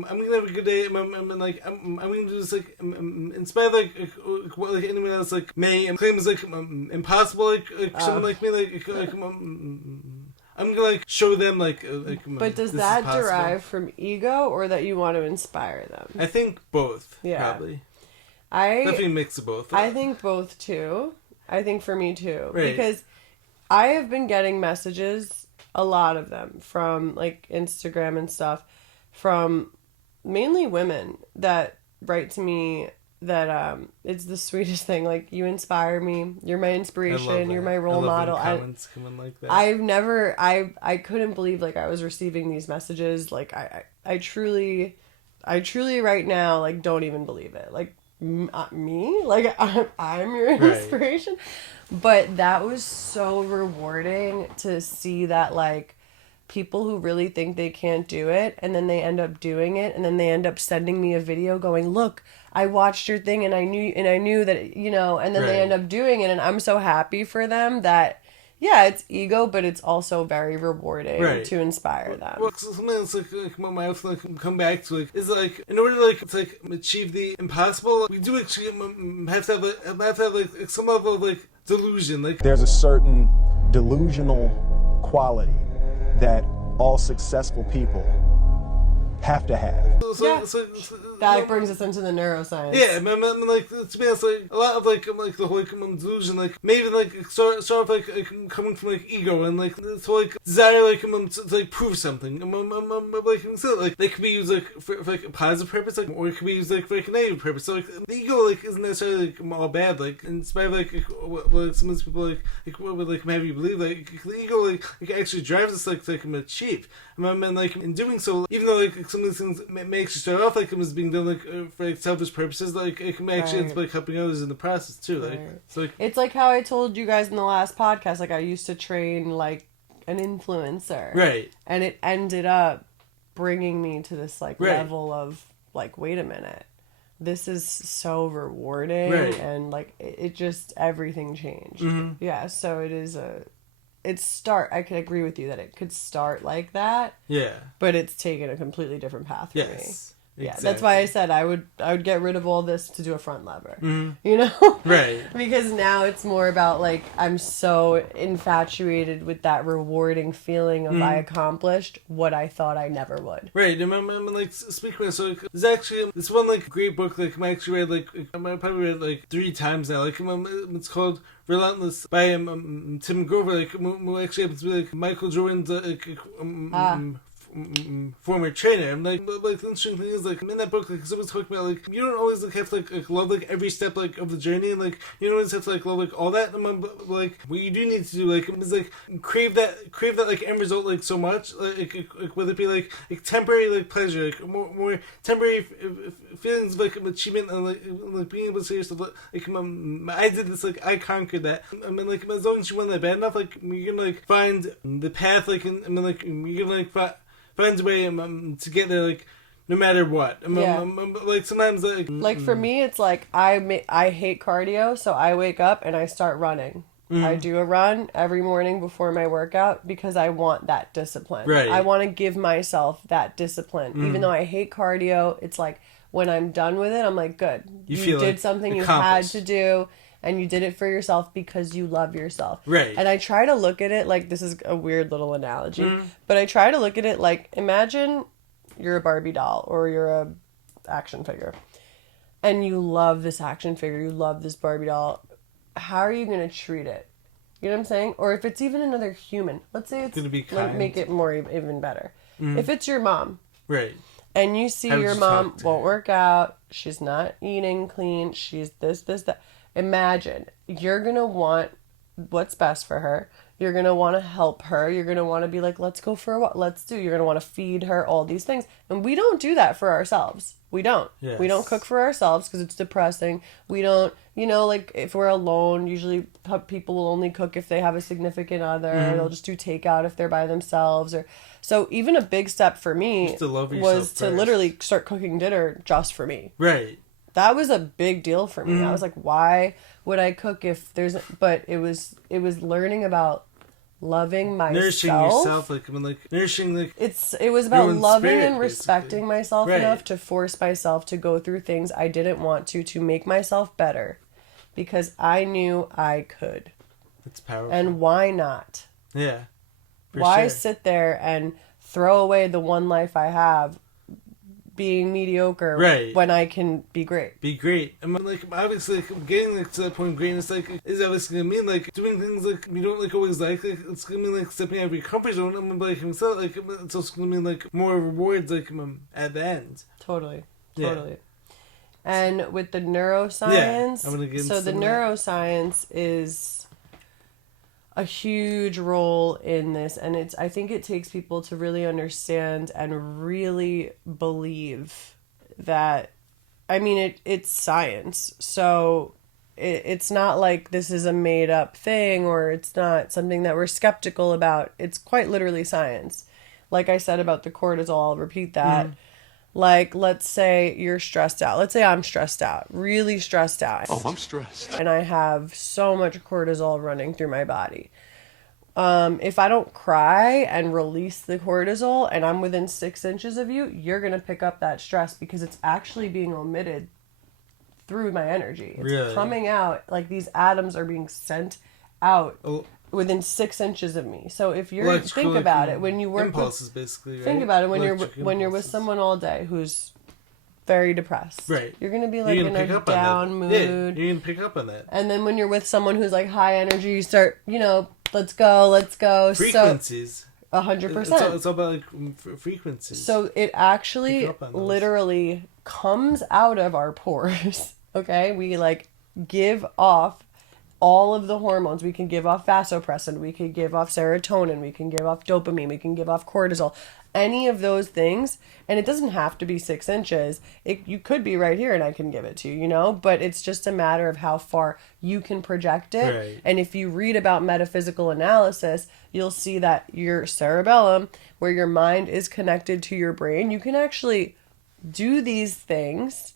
gonna have a good day. I'm gonna do this like inspire like what like anyone else like may claim is like impossible like someone like me like I'm gonna like show them like but does that derive from ego or that you want to inspire them? I think both. Yeah, probably. Definitely a mix of both. I think both too. I think for me too, right. Because I have been getting messages, a lot of them from like Instagram and stuff, from mainly women that write to me that it's the sweetest thing. Like, you inspire me, you're my inspiration, you're my role model. Comments coming like that. I couldn't believe like I was receiving these messages. Like I truly right now like don't even believe it. Like me, like I'm your inspiration. Right. But that was so rewarding to see that like people who really think they can't do it and then they end up doing it, and then they end up sending me a video going, look, I watched your thing and I knew that, you know, and then they end up doing it, and I'm so happy for them that, yeah, it's ego, but it's also very rewarding to inspire them. Well, something that's like my life like come back to like is like in order to like achieve the impossible, we do actually have to have like some level of like delusion. Like there's a certain delusional quality that all successful people have to have. That brings us into the neuroscience. Yeah, I mean, like to be honest, like a lot of like the whole delusion, like maybe like sort of like coming from like ego and like this whole like desire like to like prove something. Like so, like they could be used like for like a positive purpose, like, or it could be used like for like a negative purpose. So like the ego like isn't necessarily like all bad. Like in spite of like what some of these people like would like have you believe, like the ego like actually drives us like to like achieve. And like in doing so, even though like some of these things may actually start off like it was being done like for like selfish purposes, like it can actually end up like helping others in the process too. Like so, like it's like how I told you guys in the last podcast. Like I used to train like an influencer, right? And it ended up bringing me to this like level of like, wait a minute, this is so rewarding, and like it just everything changed. Mm-hmm. Yeah, so it is I could agree with you that it could start like that. Yeah. But it's taken a completely different path for me. Yeah, exactly. That's why I said I would get rid of all this to do a front lever. Mm-hmm. You know? Right. Because now it's more about like I'm so infatuated with that rewarding feeling of I accomplished what I thought I never would. Right. I'm like speaking of, so like, there's actually this one like great book like I actually read like I probably read like 3 times now. Like it's called Relentless by Tim Grover, like who actually happens to be like Michael Jordan's former trainer. And like the interesting thing is like in that book, like someone's talking about like you don't always like have to like love like every step like of the journey, and like you don't always have to like love like all that. And like what you do need to do like is like crave that like end result like so much, like whether it be like temporary like pleasure, like more temporary feelings of like achievement, and like being able to say yourself like I did this, like I conquered that. I mean like as long as you want that bad enough, like you can like find the path, like and I mean like you can like find a way to get there, like no matter what. Like sometimes like for me it's like I hate cardio, so I wake up and I start running. I do a run every morning before my workout because I want that discipline. I want to give myself that discipline. Even though I hate cardio, it's like when I'm done with it, I'm like, good. You did something you had to do. and you did it for yourself because you love yourself. Right. And I try to look at it like, this is a weird little analogy, but I try to look at it like, imagine you're a Barbie doll or you're a action figure and you love this action figure, you love this Barbie doll. How are you going to treat it? You know what I'm saying? Or if it's even another human, let's say it's going to be kind. Like, make it more even better. If it's your mom, right, and you see your mom won't work out, she's not eating clean, she's this, that. Imagine you're gonna want what's best for her. You're gonna want to help her. You're gonna want to be like, let's go for a walk. You're gonna want to feed her, all these things, and we don't do that for ourselves. We don't. Yes. We don't cook for ourselves because it's depressing. We don't, like if we're alone, usually people will only cook if they have a significant other. They'll just do takeout if they're by themselves. Or so even a big step for me was to literally start cooking dinner just for me. Right. That was a big deal for me. I was like, why would I cook if there's? But it was learning about loving myself, nourishing yourself, nourishing it was about loving spirit, and respecting myself enough to force myself to go through things I didn't want to make myself better, because I knew I could. It's powerful. And why not? Yeah. Why sit there and throw away the one life I have, being mediocre, when I can be great? Be great. I mean, obviously, getting to that point of greatness, is obviously gonna mean doing things you don't always it's gonna mean stepping out of your comfort zone. I mean, it's also gonna mean more rewards at the end. Totally. And with the neuroscience, I'm gonna get so the neuroscience is a huge role in this, and I think it takes people to really understand and really believe that, I mean, it's science, so it's not like this is a made up thing, or it's not something that we're skeptical about. It's quite literally science. Like I said about the cortisol, I'll repeat that. Let's say you're stressed out. Let's say I'm stressed out, really stressed out. Oh, I'm stressed. And I have so much cortisol running through my body. If I don't cry and release the cortisol and I'm within 6 inches of you, you're going to pick up that stress because it's actually being omitted through my energy. It's coming out, these atoms are being sent out within 6 inches of me. So if you're think about it, when you work impulses, basically, right? Think about it when you're with someone all day who's very depressed, right? You're gonna be in a down mood. Yeah, you're gonna pick up on that. And then when you're with someone who's high energy, you start, let's go. Frequencies. 100%. It's all about frequencies. So it actually literally comes out of our pores. Okay, we give off all of the hormones. We can give off vasopressin, we can give off serotonin, we can give off dopamine, we can give off cortisol, any of those things. And it doesn't have to be 6 inches. You could be right here and I can give it to you, but it's just a matter of how far you can project it. Right. And if you read about metaphysical analysis, you'll see that your cerebellum, where your mind is connected to your brain, you can actually do these things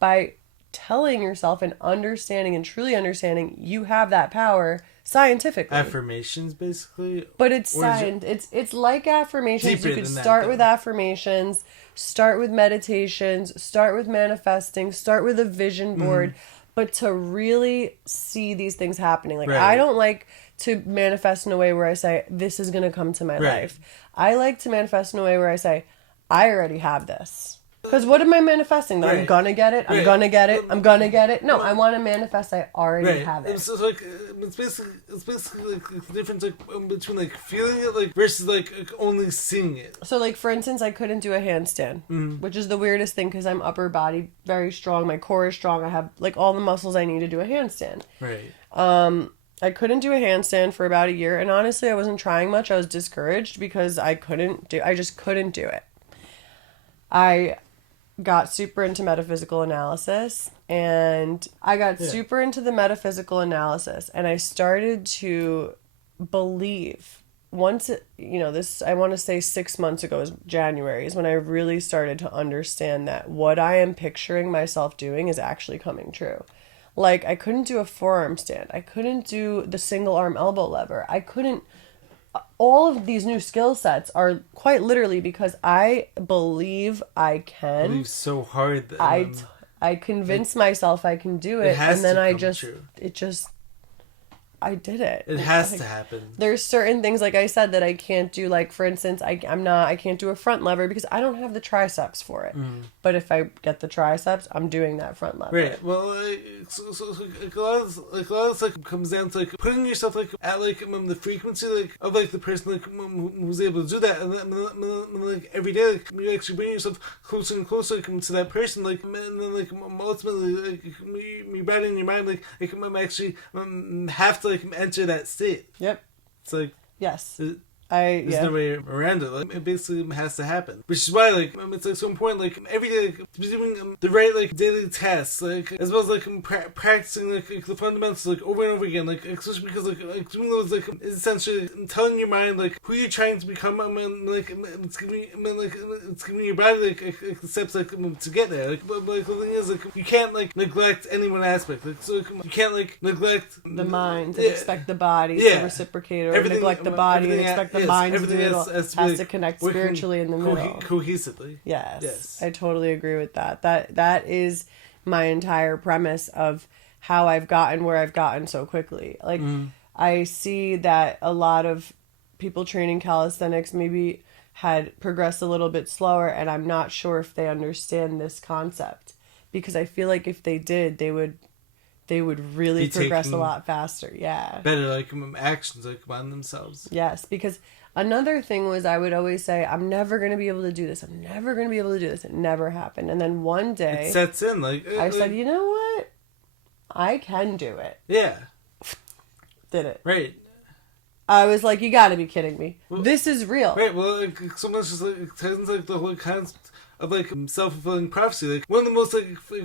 by telling yourself and understanding and truly understanding you have that power scientifically. Affirmations, basically. But it's science. It's like affirmations. You could start with affirmations, start with meditations, start with manifesting, start with a vision board, but to really see these things happening. I don't like to manifest in a way where I say, this is going to come to my life. I like to manifest in a way where I say, I already have this. Because what am I manifesting? That I'm gonna get it. I'm gonna get it. I'm gonna get it. No, I want to manifest. I already have it. So it's basically the difference between feeling it versus only seeing it. So for instance, I couldn't do a handstand, which is the weirdest thing because I'm upper body very strong. My core is strong. I have all the muscles I need to do a handstand. Right. I couldn't do a handstand for about a year, and honestly, I wasn't trying much. I was discouraged because I just couldn't do it. I got super into metaphysical analysis, and I got super into the metaphysical analysis, and I started to believe once this, I want to say 6 months ago, is January, is when I really started to understand that what I am picturing myself doing is actually coming true. I couldn't do a forearm stand. I couldn't do the single arm elbow lever. I couldn't. All of these new skill sets are quite literally because I believe I can. I believe so hard. I convinced myself I can do it, has and then to I come just, true. I did it. It has to happen. There's certain things, like I said, that I can't do. Like, for instance, I can't do a front lever because I don't have the triceps for it. But if I get the triceps, I'm doing that front lever. Right. Well, so a lot of this comes down to putting yourself at the frequency of the person who's able to do that, and then every day you actually bring yourself closer and closer to that person, and then ultimately your body and your mind actually have to enter that state. Yep. It's like yes. There's no way around it. It basically has to happen, which is why it's so important. Every day, to be doing the right daily tasks, as well as practicing the fundamentals over and over again. Especially because doing those is essentially telling your mind who you're trying to become. It's giving your body the steps to get there. But the thing is you can't neglect any one aspect. So you can't neglect the mind and expect the body to reciprocate, or neglect the body and expect the mind to do it all. Has to connect spiritually in the middle. Cohesively. Yes. I totally agree with that. That is my entire premise of how I've gotten where I've gotten so quickly. I see that a lot of people training calisthenics maybe had progressed a little bit slower, and I'm not sure if they understand this concept, because I feel like if they did, they would really progress a lot faster. Yeah. Better actions on themselves. Yes, because another thing was I would always say, I'm never going to be able to do this. I'm never going to be able to do this. It never happened. And then one day it sets in I said, you know what? I can do it. Yeah. Did it. Right. I was like, you got to be kidding me. Well, this is real. Right. Well, sometimes just ties into the whole concept of self-fulfilling prophecy. One of the most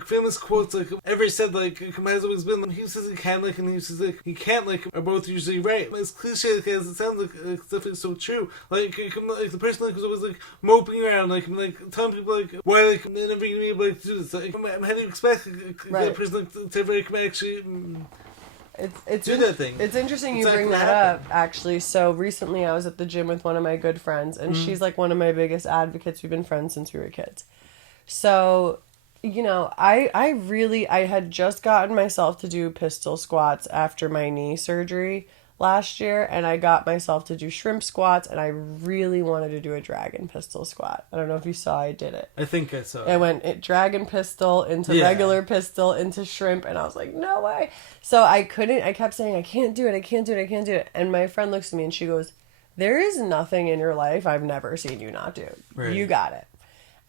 famous quotes ever said has always been, he says he can and he says he can't are both usually right. As cliche as it sounds, it's definitely so true. The person who's always moping around telling people why they're never gonna be able to do this. How do you expect that person to ever actually do that thing? It's interesting you bring that up, actually. So recently I was at the gym with one of my good friends, and she's one of my biggest advocates. We've been friends since we were kids. So, I had just gotten myself to do pistol squats after my knee surgery last year, and I got myself to do shrimp squats, and I really wanted to do a dragon pistol squat. I don't know if you saw I did it. I think I saw it. I went dragon pistol into regular pistol into shrimp, and I was like, no way. So I kept saying, I can't do it. And my friend looks at me and she goes, there is nothing in your life I've never seen you not do. Right. You got it.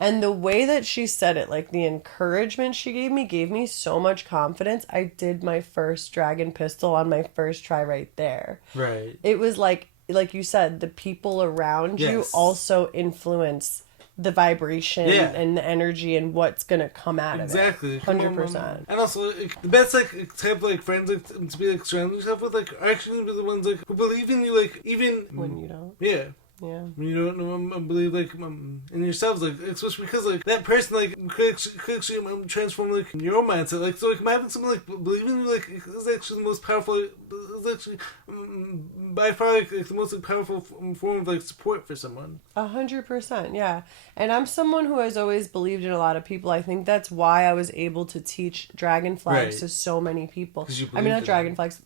And the way that she said it, the encouragement she gave me so much confidence. I did my first dragon pistol on my first try right there. Right. It was like you said, the people around you also influence the vibration and the energy and what's going to come out of it. Exactly. 100%. And also, the best type of friends to be surrounding yourself with are actually going to be the ones who believe in you even when you don't. Yeah. Yeah. You don't believe in yourselves, especially because that person could actually transform your own mindset. So having someone believing in you is actually the most powerful. Is actually by far the most powerful form of support for someone. 100%, yeah. And I'm someone who has always believed in a lot of people. I think that's why I was able to teach dragon flags to so many people. Not dragon flags,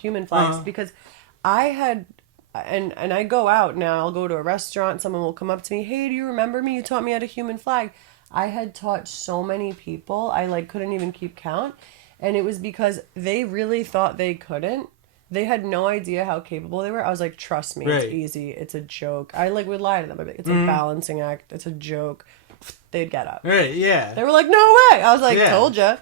human flags, because I had. And I go out now, I'll go to a restaurant, someone will come up to me, hey, do you remember me? You taught me how to human flag. I had taught so many people, I couldn't even keep count. And it was because they really thought they couldn't. They had no idea how capable they were. I was like, trust me, It's easy. It's a joke. I would lie to them. It's a balancing act. It's a joke. They'd get up. Right, yeah. They were like, no way. I was like, told ya.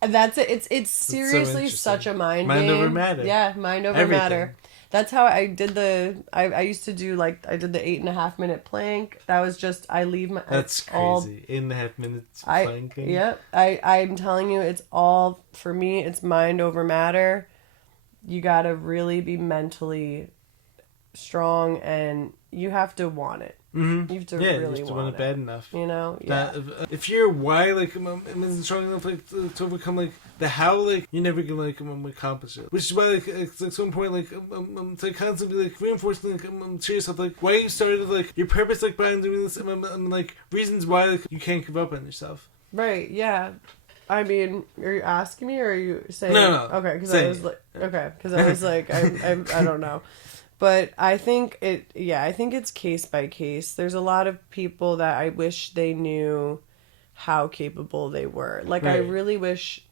And that's it. It's seriously such a mind game. Mind over matter. Yeah, mind over matter. That's how I did I used to do I did the 8.5 minute plank. That was just, I leave my... That's crazy. 8.5 minutes planking. Yep. I'm telling you, it's all, for me, it's mind over matter. You gotta really be mentally strong, and you have to want it. Mm-hmm. You have to really want it bad enough. Yeah. If your why isn't strong enough to overcome the how, you're never gonna accomplish it. Which is why it's so important to constantly reinforcing to yourself why you started your purpose behind doing this and reasons why you can't give up on yourself. Right, yeah. I mean, are you asking me or are you saying... No. Okay, because I was like... Okay, because I was like, I don't know. But I think it's case by case. There's a lot of people that I wish they knew how capable they were. Like, I really wish...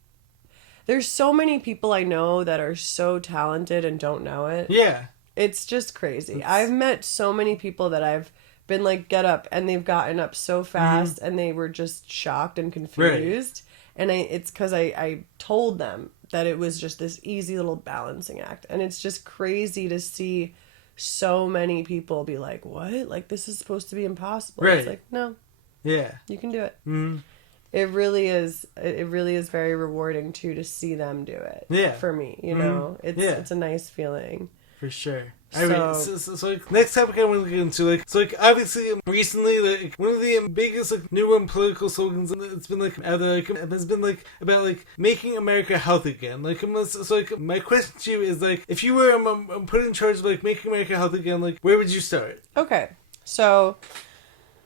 There's so many people I know that are so talented and don't know it. Yeah. It's just crazy. I've met so many people that I've been like, get up, and they've gotten up so fast, and they were just shocked and confused. And it's because I told them that it was just this easy little balancing act. And it's just crazy to see so many people be like, what? Like, this is supposed to be impossible. It's like, no. Yeah. You can do it. It really is very rewarding, too, to see them do it. Yeah. For me, you know? It's a nice feeling. For sure. So like, next topic I want to get into, like, so like, obviously, recently, like, one of the biggest, like, new political slogans that's been, like, out there, like, has been, like, about, like, making America healthy again. Like, so, like, my question to you is, like, if you were put in charge of, like, making America healthy again, like, where would you start? Okay. So,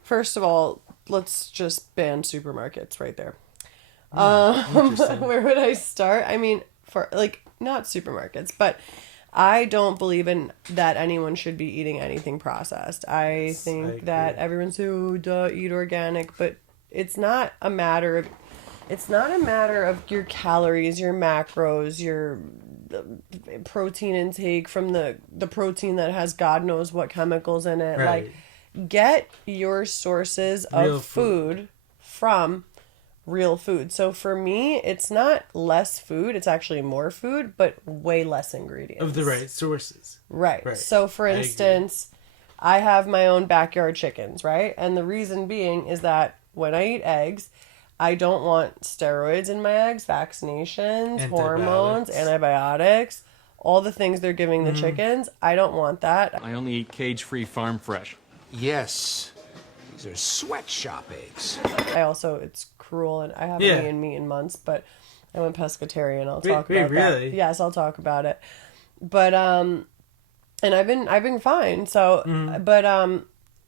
first of all, let's just ban supermarkets right there. Where would I start? I mean, for, like, not supermarkets, but... I don't believe in that anyone should be eating anything processed. I think that everyone's eat organic, but it's not a matter of your calories, your macros, your protein intake from the protein that has God knows what chemicals in it. Right. Like, get your sources of food from real food. So for me, it's not less food, it's actually more food, but way less ingredients. Of the right sources. Right. So for instance, I have my own backyard chickens, right? And the reason being is that when I eat eggs, I don't want steroids in my eggs, vaccinations, hormones, antibiotics, all the things they're giving the chickens. I don't want that. I only eat cage-free farm fresh. Yes. These are sweatshop eggs. It's cruel, and I haven't eaten meat in months, but I went pescatarian. I'll talk about that. Yes, I'll talk about it. But and I've been fine. So, but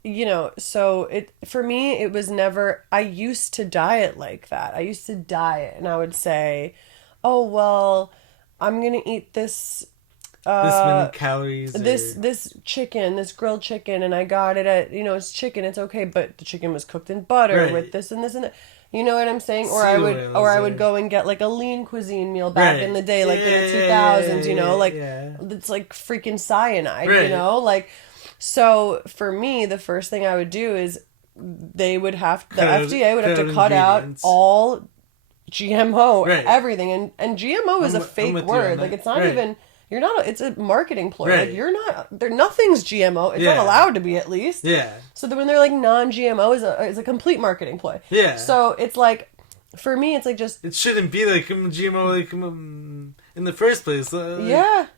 you know, so it for me it was never. I used to diet like that. I used to diet, and I would say, "Oh well, I'm gonna eat this." This many calories. This chicken, this grilled chicken, and I got it at, it's chicken, it's okay, but the chicken was cooked in butter with this and this and that. You know what I'm saying? Or I would go and get like a lean cuisine meal back in the day, like in the 2000s, it's like freaking cyanide, you know? Like, so for me, the first thing I would do is the FDA would have to cut out all GMO, everything. And GMO is a fake word. Like, it's not even... it's a marketing ploy. Like, nothing's GMO. It's not allowed to be, at least. Yeah. So when they're like non-GMO is a complete marketing ploy. Yeah. So it's like, for me, it's like just... It shouldn't be like GMO like in the first place. No,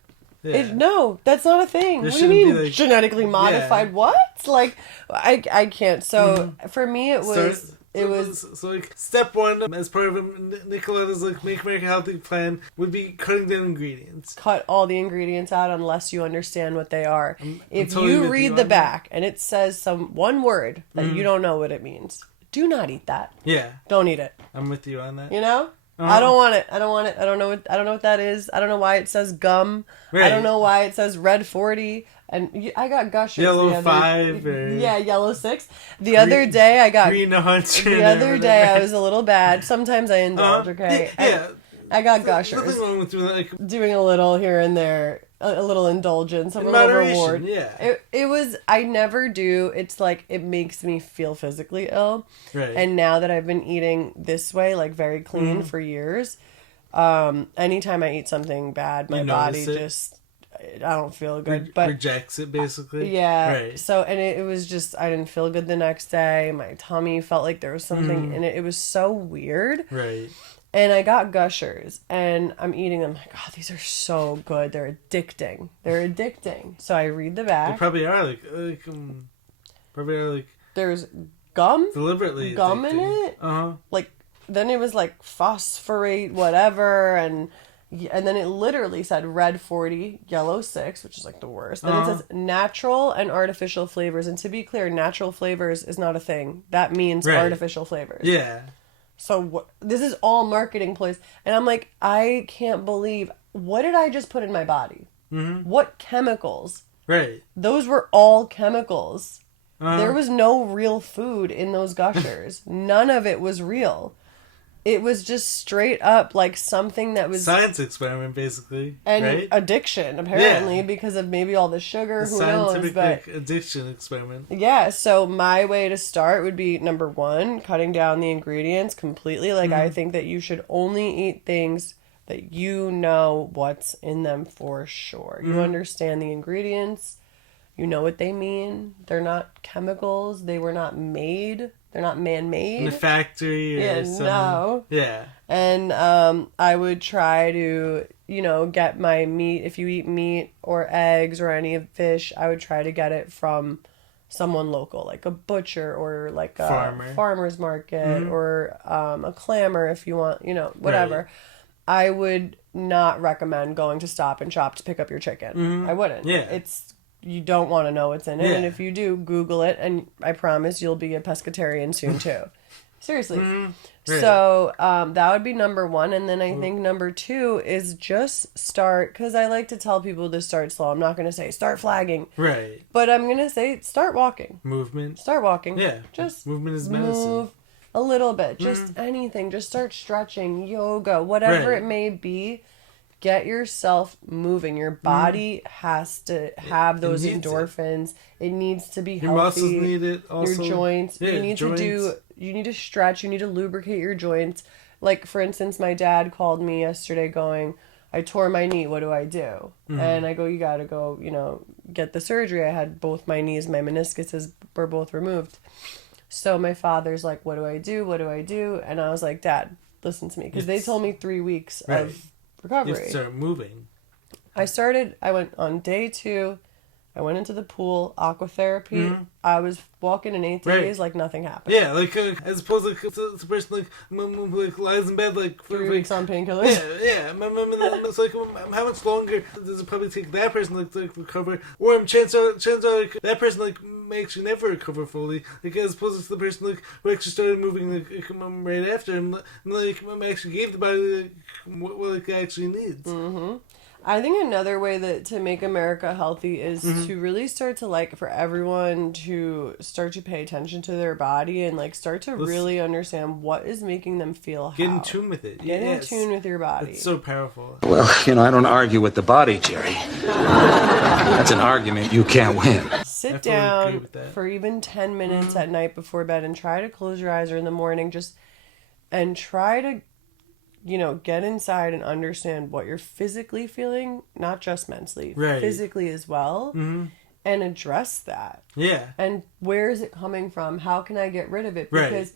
that's not a thing. What do you mean like, genetically modified? What? Like, I can't. So for me, it was... So like step one, as part of Nicoleta's like Make America Healthy plan, would be cutting down ingredients. Cut all the ingredients out unless you understand what they are. If you read the back and it says one word that you don't know what it means, do not eat that. Yeah. Don't eat it. I'm with you on that. You know? I don't want it. I don't want it. I don't know what that is. I don't know why it says gum. Right. I don't know why it says Red 40. And I got gushers. Yellow 5. Yellow 6. The other day I got... Green 100. The other day I was a little bad. Sometimes I indulge, okay? I got gushers. Nothing wrong with doing a little here and there. A little indulgence. A little reward. Yeah. It was... I never do. It's like, it makes me feel physically ill. Right. And now that I've been eating this way, like very clean for years, anytime I eat something bad, my body just... I don't feel good, but rejects it basically. Yeah. Right. So, and it was just, I didn't feel good the next day. My tummy felt like there was something in it. It was so weird. Right. And I got gushers, and I'm eating them. Like, oh, these are so good. They're addicting. So I read the back. They probably are like. There's gum. Deliberately gum addicting. in it. Like, then it was like phosphorate, whatever, and then it literally said Red 40, Yellow 6, which is like the worst. Then it says natural and artificial flavors. And to be clear, natural flavors is not a thing. That means artificial flavors. Yeah. So this is all marketing plays. And I'm like, I can't believe, what did I just put in my body? Mm-hmm. What chemicals? Right. Those were all chemicals. There was no real food in those gushers. None of it was real. It was just straight up like something that was... Science experiment, basically. And right? Addiction, apparently, because of maybe all the sugar, who knows. Scientific But addiction experiment. Yeah, so my way to start would be, number one, cutting down the ingredients completely. Like, I think that you should only eat things that you know what's in them for sure. You understand the ingredients. You know what they mean. They're not chemicals. They were not made. They're not man-made. In the factory or something. No. Yeah. And I would try to, get my meat. If you eat meat or eggs or any of fish, I would try to get it from someone local, like a butcher or like a farmer's market or a clammer if you want, whatever. Right. I would not recommend going to Stop and Shop to pick up your chicken. I wouldn't. Yeah. You don't want to know what's in it. Yeah. And if you do, Google it, and I promise you'll be a pescatarian soon too. Seriously. Right. So that would be number one. And then I think number two is just start, because I like to tell people to start slow. I'm not going to say start flagging. Right. But I'm going to say start walking. Movement. Start walking. Yeah. Just movement is medicine. Move a little bit. Just anything. Just start stretching, yoga, whatever it may be. Get yourself moving. Your body has to have those endorphins. It needs to be healthy. Your muscles need it also. Your joints. Yeah, you need to stretch. You need to lubricate your joints. Like, for instance, my dad called me yesterday going, I tore my knee. What do I do? And I go, you got to go, get the surgery. I had both my knees, my meniscuses were both removed. So my father's like, what do I do? What do I do? And I was like, Dad, listen to me. Because they told me 3 weeks of recovery. You have to start moving. I went on day 2. I went into the pool, aquatherapy. I was walking in 8 days like nothing happened. Yeah, like as opposed to it's a person like lies in bed like for 3 weeks on painkillers. Yeah. It's like how much longer does it probably take that person like to recover? Or chances are like that person like may actually never recover fully. Like as opposed to the person like who actually started moving like right after and like actually gave the body what it actually needs. I think another way that to make America healthy is to really start to for everyone to start to pay attention to their body and start to really understand what is making them feel how. Get in tune with it. Get in tune with your body. It's so powerful. Well, I don't argue with the body, Jerry. That's an argument you can't win. Sit down for even 10 minutes at night before bed and try to close your eyes or in the morning and try to get inside and understand what you're physically feeling, not just mentally, physically as well, and address that. Yeah. And where is it coming from? How can I get rid of it? Because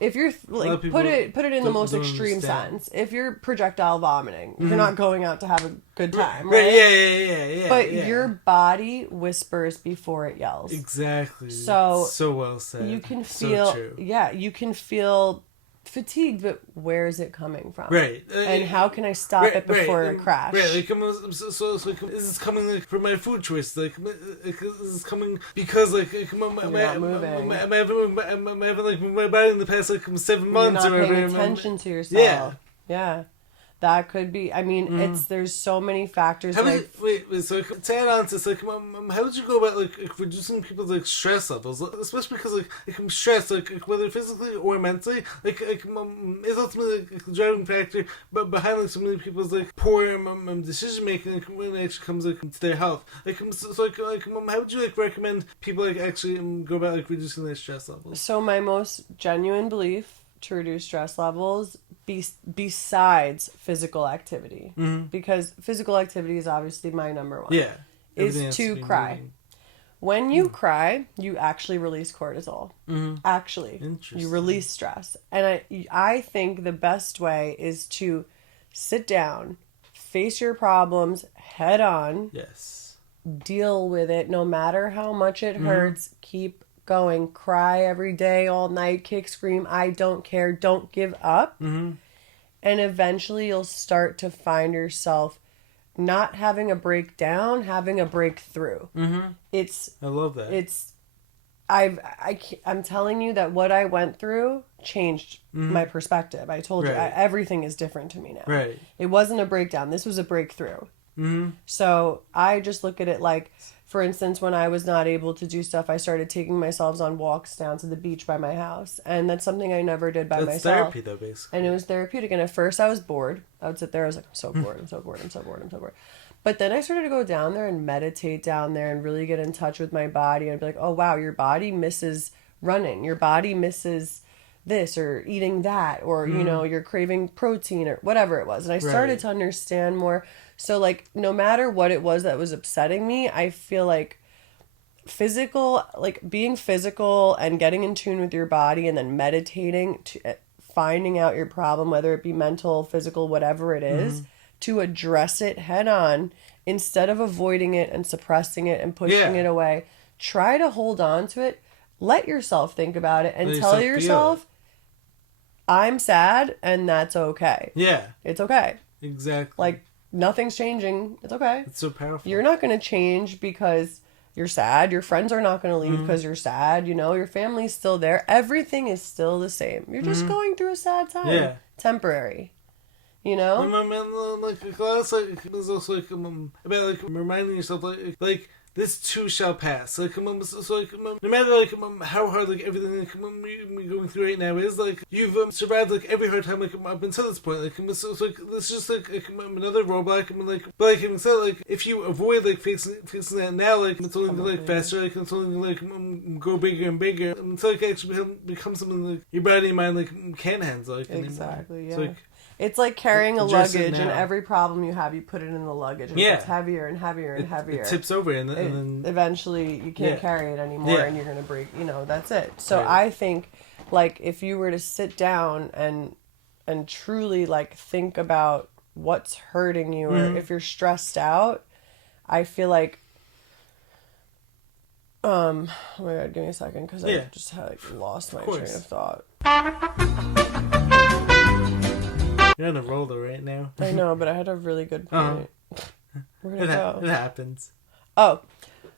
if you're put it in the most extreme sense, if you're projectile vomiting, you're not going out to have a good time, right? Yeah. But your body whispers before it yells. Exactly. So well said. You can feel, so true. you can feel fatigued, but where is it coming from? Right. And how can I stop it before it crashes? Right. So is this coming from my food choice? Is this coming because am I having my body in the past 7 months? You're not paying attention to yourself. Yeah. That could be. I mean, there's so many factors. So to add on to this, how would you go about reducing people's stress levels, especially because stress, whether physically or mentally, is ultimately the driving factor, but behind so many people's poor decision making when it actually comes to their health. How would you recommend people actually go about reducing their stress levels? So my most genuine belief to reduce stress levels besides physical activity, because physical activity is obviously my number one, is to cry. Moving. When you cry, you actually release cortisol. Actually, you release stress. And I think the best way is to sit down, face your problems head on, deal with it no matter how much it hurts, keep going, cry every day, all night, kick, scream, I don't care, don't give up. And eventually you'll start to find yourself not having a breakdown, having a breakthrough. I love that. I'm telling you that what I went through changed my perspective. I told you, everything is different to me now. Right. It wasn't a breakdown. This was a breakthrough. So I just look at it like, for instance, when I was not able to do stuff, I started taking myself on walks down to the beach by my house. And that's something I never did by myself. That's therapy, though, basically. And it was therapeutic. And at first I was bored. I would sit there. I was like, I'm so bored. I'm so bored. I'm so bored. I'm so bored. But then I started to go down there and meditate down there and really get in touch with my body. And I'd be like, oh, wow, your body misses running. Your body misses this or eating that. Or, you know, you're craving protein or whatever it was. And I started to understand more. So, like, no matter what it was that was upsetting me, I feel like being physical and getting in tune with your body and then meditating, finding out your problem, whether it be mental, physical, whatever it is, to address it head on instead of avoiding it and suppressing it and pushing it away. Try to hold on to it. Let yourself think about it and tell yourself, I'm sad and that's okay. Yeah. It's okay. Exactly. Like, nothing's changing. It's okay. It's so powerful. You're not going to change because you're sad. Your friends are not going to leave because you're sad. You know, your family's still there. Everything is still the same. You're just going through a sad time. Yeah. Temporary. You know? There's also about reminding yourself like this too shall pass. Like, no matter how hard everything we're going through right now is, you've survived every hard time up until this point. This is just another roadblock. But having said, if you avoid facing that now, it's only gonna faster. It's only gonna grow bigger and bigger until it actually become something your body and mind can't handle exactly. Anymore. Yeah. It's like carrying a luggage, and every problem you have, you put it in the luggage, and it gets heavier and heavier and heavier. It tips over, and then eventually you can't carry it anymore, and you're gonna break. You know, that's it. So I think, if you were to sit down and truly think about what's hurting you, or if you're stressed out, I feel like. Oh my god, give me a second, because I just had lost my train of thought. You're on a roller right now. I know, but I had a really good point. Where'd it go? It happens. Oh,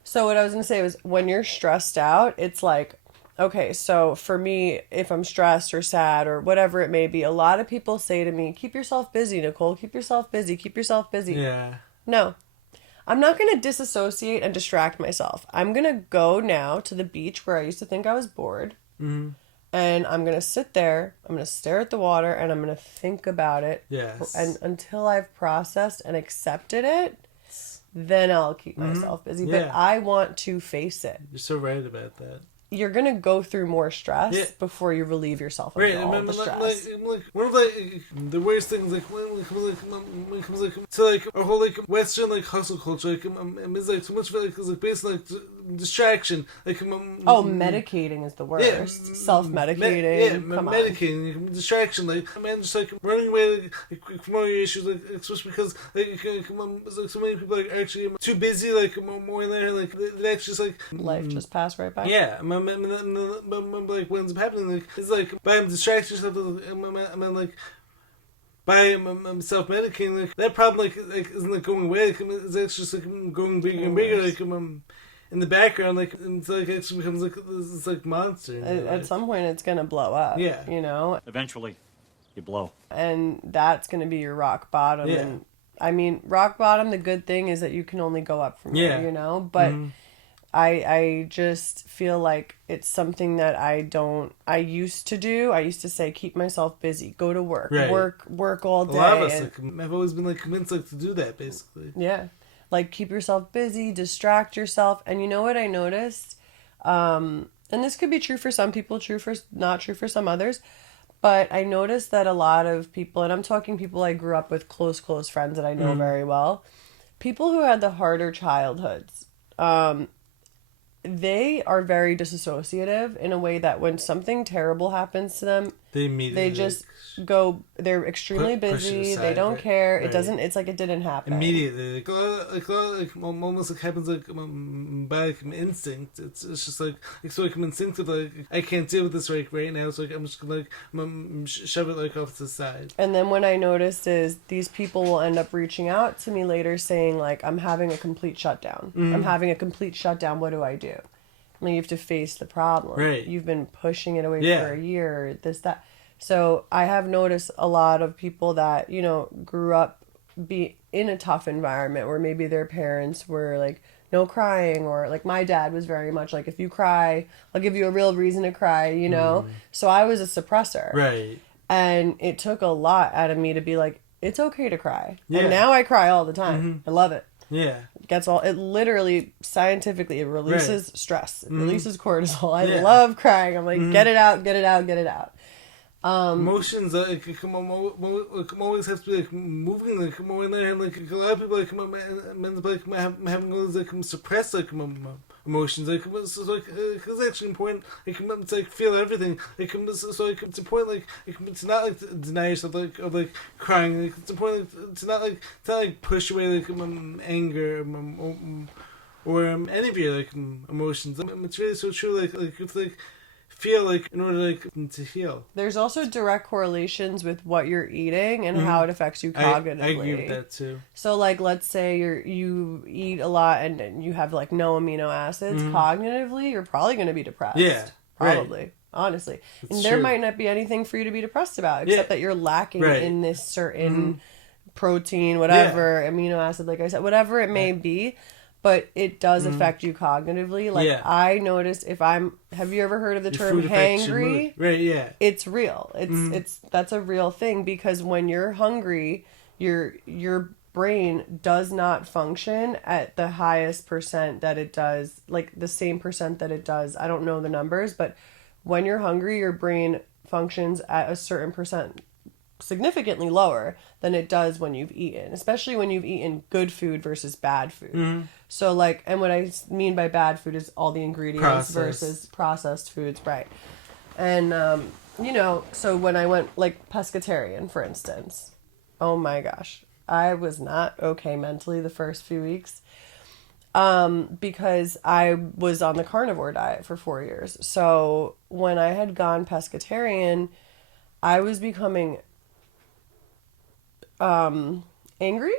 so what I was going to say was, when you're stressed out, it's okay, so for me, if I'm stressed or sad or whatever it may be, a lot of people say to me, keep yourself busy, Nicole, keep yourself busy, keep yourself busy. Yeah. No. I'm not going to disassociate and distract myself. I'm going to go now to the beach where I used to think I was bored. And I'm going to sit there, I'm going to stare at the water, and I'm going to think about it. Yes. And until I've processed and accepted it, then I'll keep myself busy. But I want to face it. You're so right about that. You're going to go through more stress before you relieve yourself of all the stress. One of the worst things, when it comes to our whole Western hustle culture, is so much of based on distraction. Medicating is the worst. Self-medicating. Come medicating, on. distraction. Just running away from all your issues, especially because so many people are actually too busy, more in there, they actually just life just passed right by. Yeah, what ends up happening is by distracting yourself, by self-medicating, that problem isn't going away. It's actually just going bigger and bigger. In the background, until it actually becomes this monster. At some point, it's gonna blow up. Yeah, you know. Eventually, you blow, and that's gonna be your rock bottom. Yeah. And I mean, rock bottom. The good thing is that you can only go up from there. You know, but. I just feel like it's something that I used to do. I used to say, keep myself busy, go to work, work all day. A lot of us, I've always been convinced to do that, basically. Yeah. Keep yourself busy, distract yourself. And you know what I noticed? And this could be true for some people, not true for some others. But I noticed that a lot of people, and I'm talking people I grew up with, close friends that I know very well, people who had the harder childhoods, they are very disassociative in a way that when something terrible happens to them, they just go, they're extremely busy, aside, they don't care, it doesn't, it's it didn't happen. Immediately, almost happens by instinct. It's just so instinctive, I can't deal with this right now, so I'm just gonna shove it off to the side. And then what I noticed is these people will end up reaching out to me later saying I'm having a complete shutdown. I'm having a complete shutdown, what do I do? Like, you have to face the problem. Right. You've been pushing it away Yeah. for a year, this, that. So I have noticed a lot of people that, you know, grew up be in a tough environment where maybe their parents were like, no crying, or like my dad was very much like, if you cry, I'll give you a real reason to cry, you know? So I was a suppressor. Right. And it took a lot out of me to be like, it's okay to cry. Yeah. And now I cry all the time. I love it. Yeah. It literally, scientifically, it releases stress. It releases cortisol. I Yeah. love crying. I'm like, get it out, get it out, get it out. Emotions come always have to be like moving, like more in there, and like a lot of people like men like having all these like suppressed like emotions, like so like it's actually important like to like feel everything, like so like it's important like to not like deny yourself like of like crying, like it's important like, to not push away like anger or any of your like emotions. It's really so true. Like it's like. Feel like in order like to heal. There's also direct correlations with what you're eating and how it affects you cognitively. I agree with that too. So like, let's say you eat a lot and you have like no amino acids. Cognitively, you're probably going to be depressed. Yeah, probably. Right. Honestly, It's and there true. might not be anything for you to be depressed about except that you're lacking in this certain protein, whatever amino acid, like I said, whatever it may be. But it does affect you cognitively. Like, I notice if have you ever heard of the term hangry? Right, yeah. It's real. That's a real thing, because when you're hungry, your brain does not function at the highest percent that it does, like the same percent that it does. I don't know the numbers, but when you're hungry, your brain functions at a certain percent significantly lower than it does when you've eaten, especially when you've eaten good food versus bad food. So like, and what I mean by bad food is all the ingredients versus processed foods, right? And you know, so when I went like pescatarian, for instance, oh my gosh, I was not okay mentally the first few weeks because I was on the carnivore diet for 4 years. So when I had gone pescatarian, I was becoming angry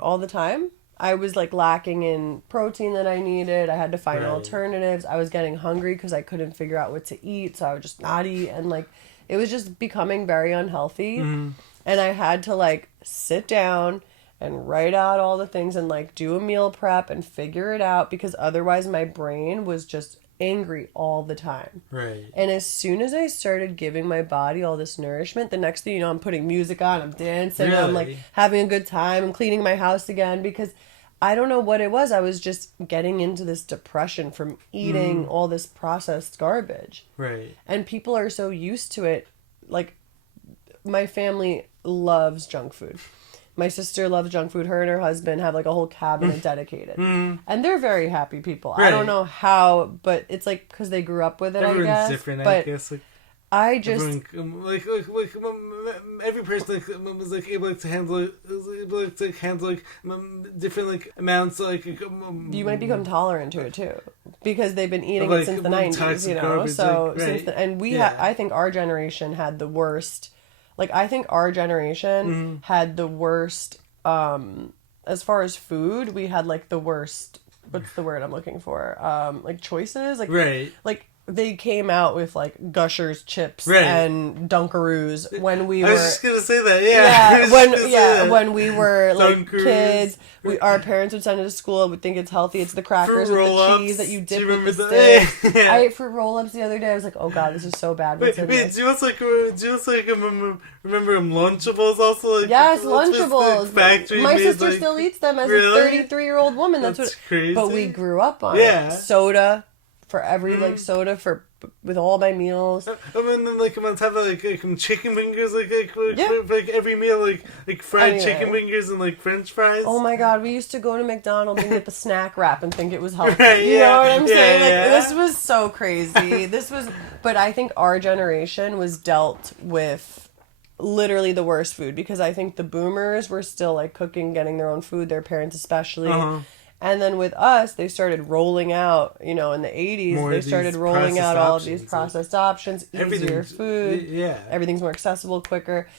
all the time. I was like lacking in protein that I needed. I had to find alternatives. I was getting hungry because I couldn't figure out what to eat, so I would just not eat, and like it was just becoming very unhealthy. And I had to like sit down and write out all the things and like do a meal prep and figure it out, because otherwise my brain was just angry all the time. Right. And as soon as I started giving my body all this nourishment, the next thing you know, I'm putting music on, I'm dancing, I'm like having a good time, I'm cleaning my house again, because I don't know what it was. I was just getting into this depression from eating all this processed garbage. Right. And people are so used to it. Like, my family loves junk food. My sister loves junk food. Her and her husband have like a whole cabinet dedicated. And they're very happy people. Right. I don't know how, but it's like because they grew up with it, Everyone's I guess. Different, but I guess. Like, I just... every person was like able to handle different like amounts like you might become tolerant to it too, because they've been eating it since the 90s, you know. Garbage, so like, since and we I think our generation had the worst. Like, I think our generation had the worst, as far as food, we had, like, the worst, what's the word I'm looking for? Like, choices? Like, like, they came out with, like, Gushers chips and Dunkaroos when we were... I was just gonna say that, when we were, like, kids. Our parents would send us to school, would think it's healthy. It's the crackers with the cheese that you dip with the stick. I ate fruit roll-ups the other day. I was like, oh god, this is so bad. Wait, do you also remember Lunchables also? Like, yes, Lunchables. Factory my made, sister like, still eats them as really? a 33-year-old woman. That's crazy. But we grew up on it. Soda for every like soda with all my meals. And then like I'm on top of like chicken fingers like every meal like fried chicken fingers and like French fries. Oh my god, we used to go to McDonald's and get the snack wrap and think it was healthy. You know what I'm saying? Like this was so crazy. But I think our generation was dealt with literally the worst food, because I think the boomers were still like cooking, getting their own food, their parents especially. And then with us, they started rolling out, you know, in the 80s, they started rolling out all of these processed options, easier food. Everything's more accessible, quicker.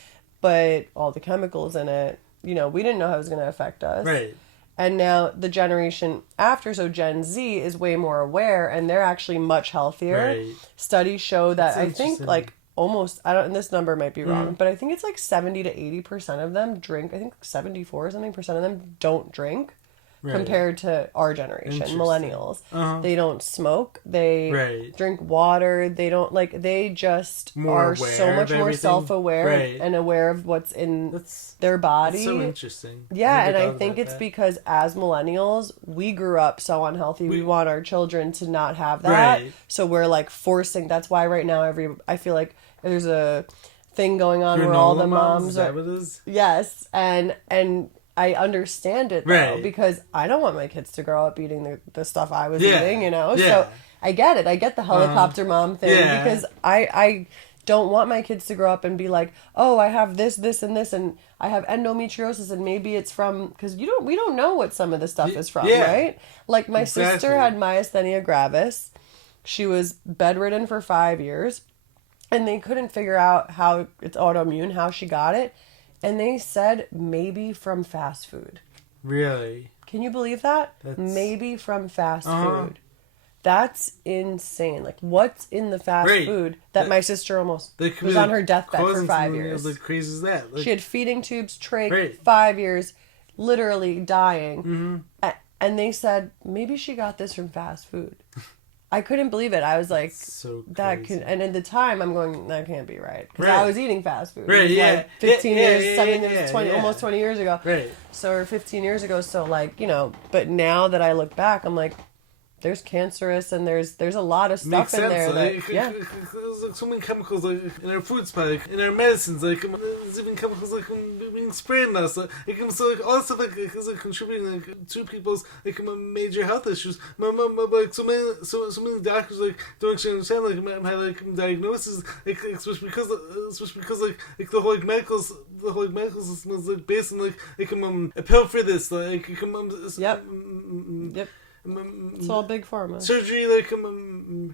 But all the chemicals in it, you know, we didn't know how it was going to affect us. Right. And now the generation after, so Gen Z, is way more aware, and they're actually much healthier. Right. Studies show that That's I think interesting. like almost, I don't, and this number might be wrong, but I think it's like 70 to 80% of them drink. I think 74 or something percent of them don't drink. Right. Compared to our generation, Interesting. millennials. They don't smoke. They Right. drink water. They don't like. They just More are aware so much of more everything. self-aware Right. and aware of what's in That's their body. so interesting. Yeah, and never I thought think about it's that. because as millennials, we grew up so unhealthy. We want our children to not have that. Right. So we're like forcing. That's why right now I feel like there's a thing going on where all the Granola moms is are. that what it is? Yes, and I understand it though, Right. because I don't want my kids to grow up eating the stuff I was Yeah. eating, you know? Yeah. So I get it. I get the helicopter mom thing Yeah. because I don't want my kids to grow up and be like, oh, I have this, and this, and I have endometriosis, and maybe it's from, because we don't know what some of the stuff is from, yeah. right? Like my Exactly. sister had myasthenia gravis. She was bedridden for 5 years, and they couldn't figure out how it's autoimmune, how she got it. And they said maybe from fast food. Really? Can you believe that? Maybe from fast food. That's insane. Like, what's in the fast Right. food that my sister almost They could was be, on like, her deathbed for causing 5 something years? as crazy as that. Like, She had feeding tubes, trach, Right. 5 years, literally dying. Mm-hmm. And they said, maybe she got this from fast food. I couldn't believe it. I was like, so that crazy. can, and at the time I'm going, that can't be right. Because Right. I was eating fast food. Right, It was yeah. like 15 Yeah, years, yeah, 7 yeah, years, 20, yeah. almost 20 years ago. Right. So, or 15 years ago. So, like, you know, but now that I look back, I'm like, there's cancerous and there's a lot of stuff Makes in sense. there Like, that, yeah. there's like so many chemicals like in our food supply, like in our medicines, like there's even chemicals like being sprayed now. So like all that stuff like is like contributing like to people's like major health issues. Like so many doctors like don't actually understand like how like diagnosis like especially because like the whole medical system is like based on like a pill for this like Yep. Yep. It's all big pharma. surgery like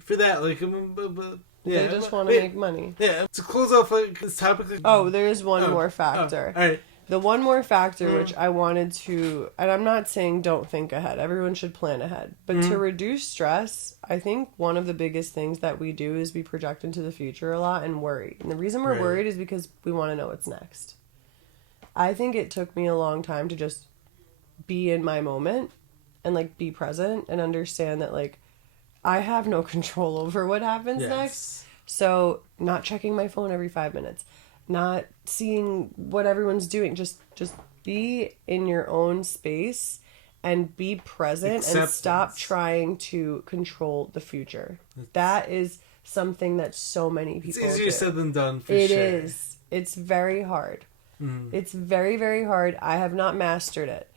for that like yeah, They just want to make money. Yeah, to close off like this topic. Like, Oh, there is one more factor. all right. The one more factor which I wanted to, and I'm not saying don't think ahead. Everyone should plan ahead. But to reduce stress, I think one of the biggest things that we do is we project into the future a lot and worry. And the reason we're Right. worried is because we want to know what's next. I think it took me a long time to just be in my moment and like be present and understand that like I have no control over what happens Yes. next. So not checking my phone every 5 minutes, not seeing what everyone's doing, just be in your own space and be present and Acceptance. stop trying to control the future. That is something that so many It's people easier do. said than done. For It sure. is. It's very hard. It's very, very hard. I have not mastered it,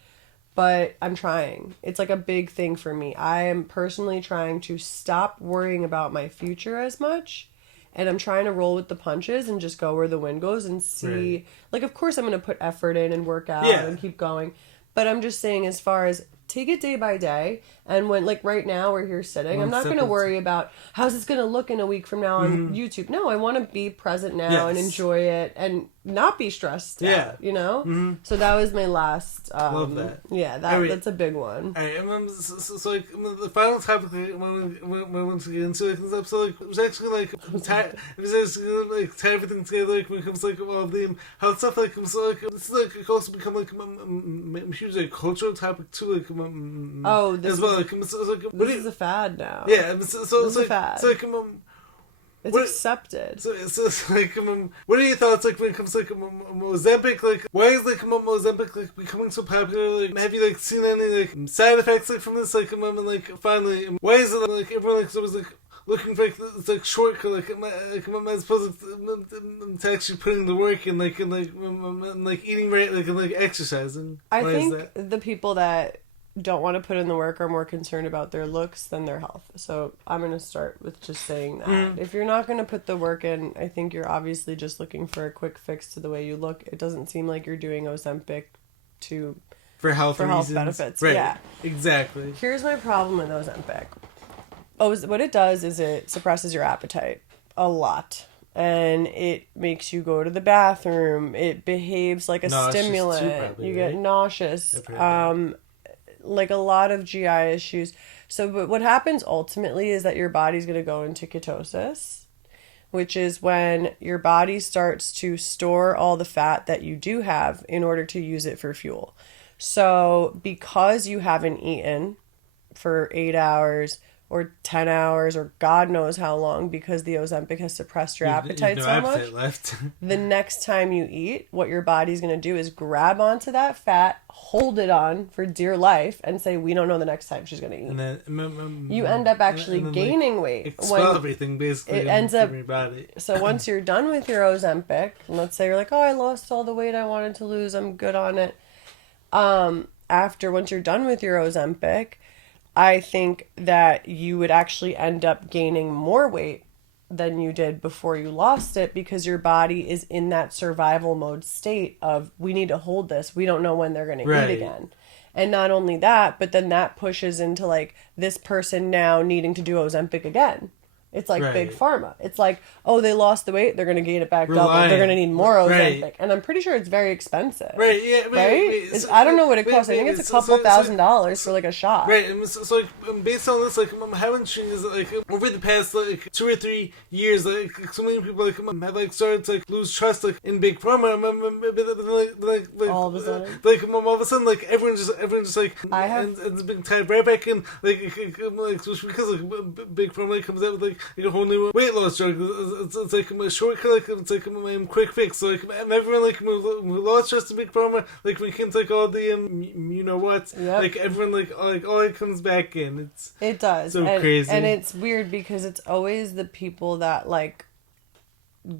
but I'm trying. It's like a big thing for me. I am personally trying to stop worrying about my future as much, and I'm trying to roll with the punches and just go where the wind goes and see. Right. Like, of course, I'm going to put effort in and work out Yeah. and keep going, but I'm just saying, as far as take it day by day, and when, like, right now we're here sitting, One I'm not step going to at a worry about how's this going to look in a week from now on YouTube. No, I want to be present now and Yes. enjoy it and not be stressed Yeah. out, you know? So that was my last Love that. Yeah, Alright. that's a big one. Alright, and so like the final topic like, when we want to get into like this episode, like, it was actually like it was actually like tie everything together like when it comes to, like all of the health stuff like so like this is like it can also become like a huge like cultural topic too like Oh, this as well is- like so, like what This do you, is a fad now. yeah so this it's is a like fad. so like It's what- accepted. So it's like, what are your thoughts like when it comes to like Ozempic? Like, why is like Ozempic like becoming so popular? Like, have you like seen any like side effects like from this? Like, and like finally, why is it like everyone like always like looking for like this like shortcut? Like, as opposed to actually putting the work in, like and like eating right, like and like exercising. I Why think is that? the people that don't want to put in the work are more concerned about their looks than their health. So I'm going to start with just saying that. If you're not going to put the work in, I think you're obviously just looking for a quick fix to the way you look. It doesn't seem like you're doing Ozempic For health reasons. benefits. Right. Yeah. Exactly. Here's my problem with Ozempic. What it does is it suppresses your appetite a lot. And it makes you go to the bathroom. It behaves like a Nauseous too, stimulant. probably, You get right? nauseous. I've heard that. like a lot of GI issues. So, but what happens ultimately is that your body's going to go into ketosis, which is when your body starts to store all the fat that you do have in order to use it for fuel. So because you haven't eaten for 8 hours or 10 hours or God knows how long, because the Ozempic has suppressed your appetite so much, left. the next time you eat, what your body's going to do is grab onto that fat, hold it on for dear life, and say, we don't know the next time she's going to eat. And then you end up actually gaining weight. Expel everything, basically. It ends up, from your body. So once you're done with your Ozempic, and let's say you're like, oh, I lost all the weight I wanted to lose, I'm good on it. Once you're done with your Ozempic, I think that you would actually end up gaining more weight than you did before you lost it, because your body is in that survival mode state of, we need to hold this. We don't know when they're going to eat again. And not only that, but then that pushes into like this person now needing to do Ozempic again. It's like big pharma. It's like, oh, they lost the weight, they're going to gain it back double. They're going to need more Ozempic. And I'm pretty sure it's very expensive. I don't know what it costs. I think it's a couple $1,000s for like a shot. Right. And so like, based on this, like, how interesting is it, like, over the past, like, 2 or 3 years, like, so many people, like, have, like, started to, like, lose trust, like, in big pharma. Like, all of a sudden? Like, all of a sudden, like, everyone just like, ends being tied right back in, like because, like, big pharma, like, comes out with, like a whole new weight loss drug. It's like a shortcut, like, it's like a quick fix. So, like, everyone, like, we lost trust in big pharma, like, we can't, like, all the, you know what, like, everyone, like, all it comes back in. It does. So crazy. And it's weird because it's always the people that, like,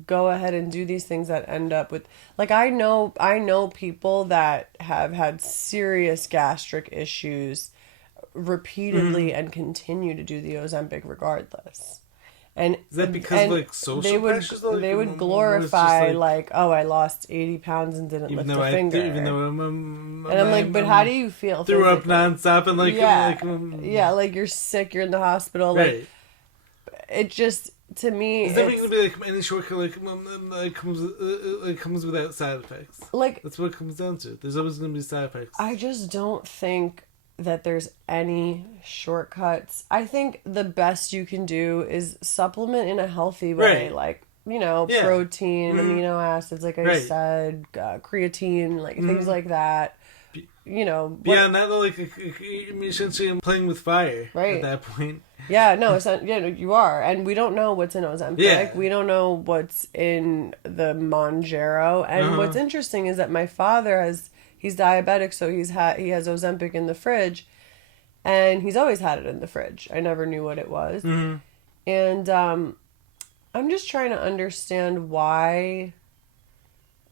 go ahead and do these things that end up with, like, I know people that have had serious gastric issues repeatedly and continue to do the Ozempic regardless. And is that because of, like, social pressures? Like, they would glorify, like, oh, I lost 80 pounds and didn't lift a finger. Even though I'm like, but how do you feel? Threw up nonstop and, like, like you're sick, you're in the hospital. Like, it just, to me, it's never going to be, like, any shortcut, like, comes without side effects. Like, that's what it comes down to. There's always going to be side effects. I just don't think that there's any shortcuts. I think the best you can do is supplement in a healthy way, like, you know, protein, amino acids, like I said, creatine, like things like that. You know, not like essentially I'm playing with fire at that point. Yeah, no, it's not, you are, and we don't know what's in Ozempic. Yeah. We don't know what's in the Mounjaro, and what's interesting is that my father he's diabetic, so he has Ozempic in the fridge, and he's always had it in the fridge. I never knew what it was. And I'm just trying to understand why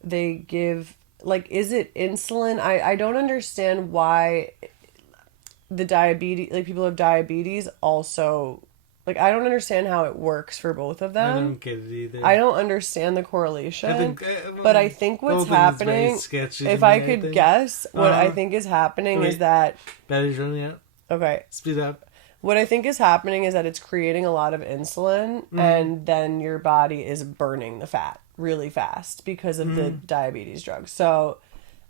they give, like, is it insulin? I don't understand why the diabetes, like, people who have diabetes also, like, I don't understand how it works for both of them. I don't get it either. I don't understand the correlation. But I think what's happening, if I could guess, what I think is happening is that... Battery's running out. Okay. Speed up. What I think is happening is that it's creating a lot of insulin, and then your body is burning the fat really fast because of the diabetes drug. So,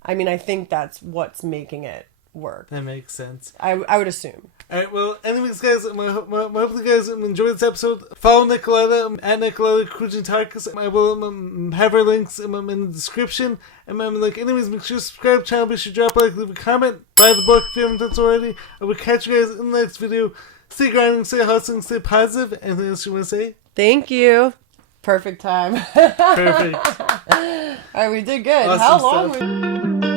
I mean, I think that's what's making it work. That makes sense. I would assume. Alright, well, anyways, guys, hopefully you guys enjoyed this episode. Follow Nicoleta at Nicoleta Cougentakis. I will have her links in the description. And like, anyways, make sure to subscribe to the channel. Be sure to drop a like, leave a comment, buy the book if you haven't done so already. I will catch you guys in the next video. Stay grinding, stay hustling, stay positive. Anything else you want to say? Thank you. Perfect time. Perfect. Alright, we did good. Awesome How long? stuff.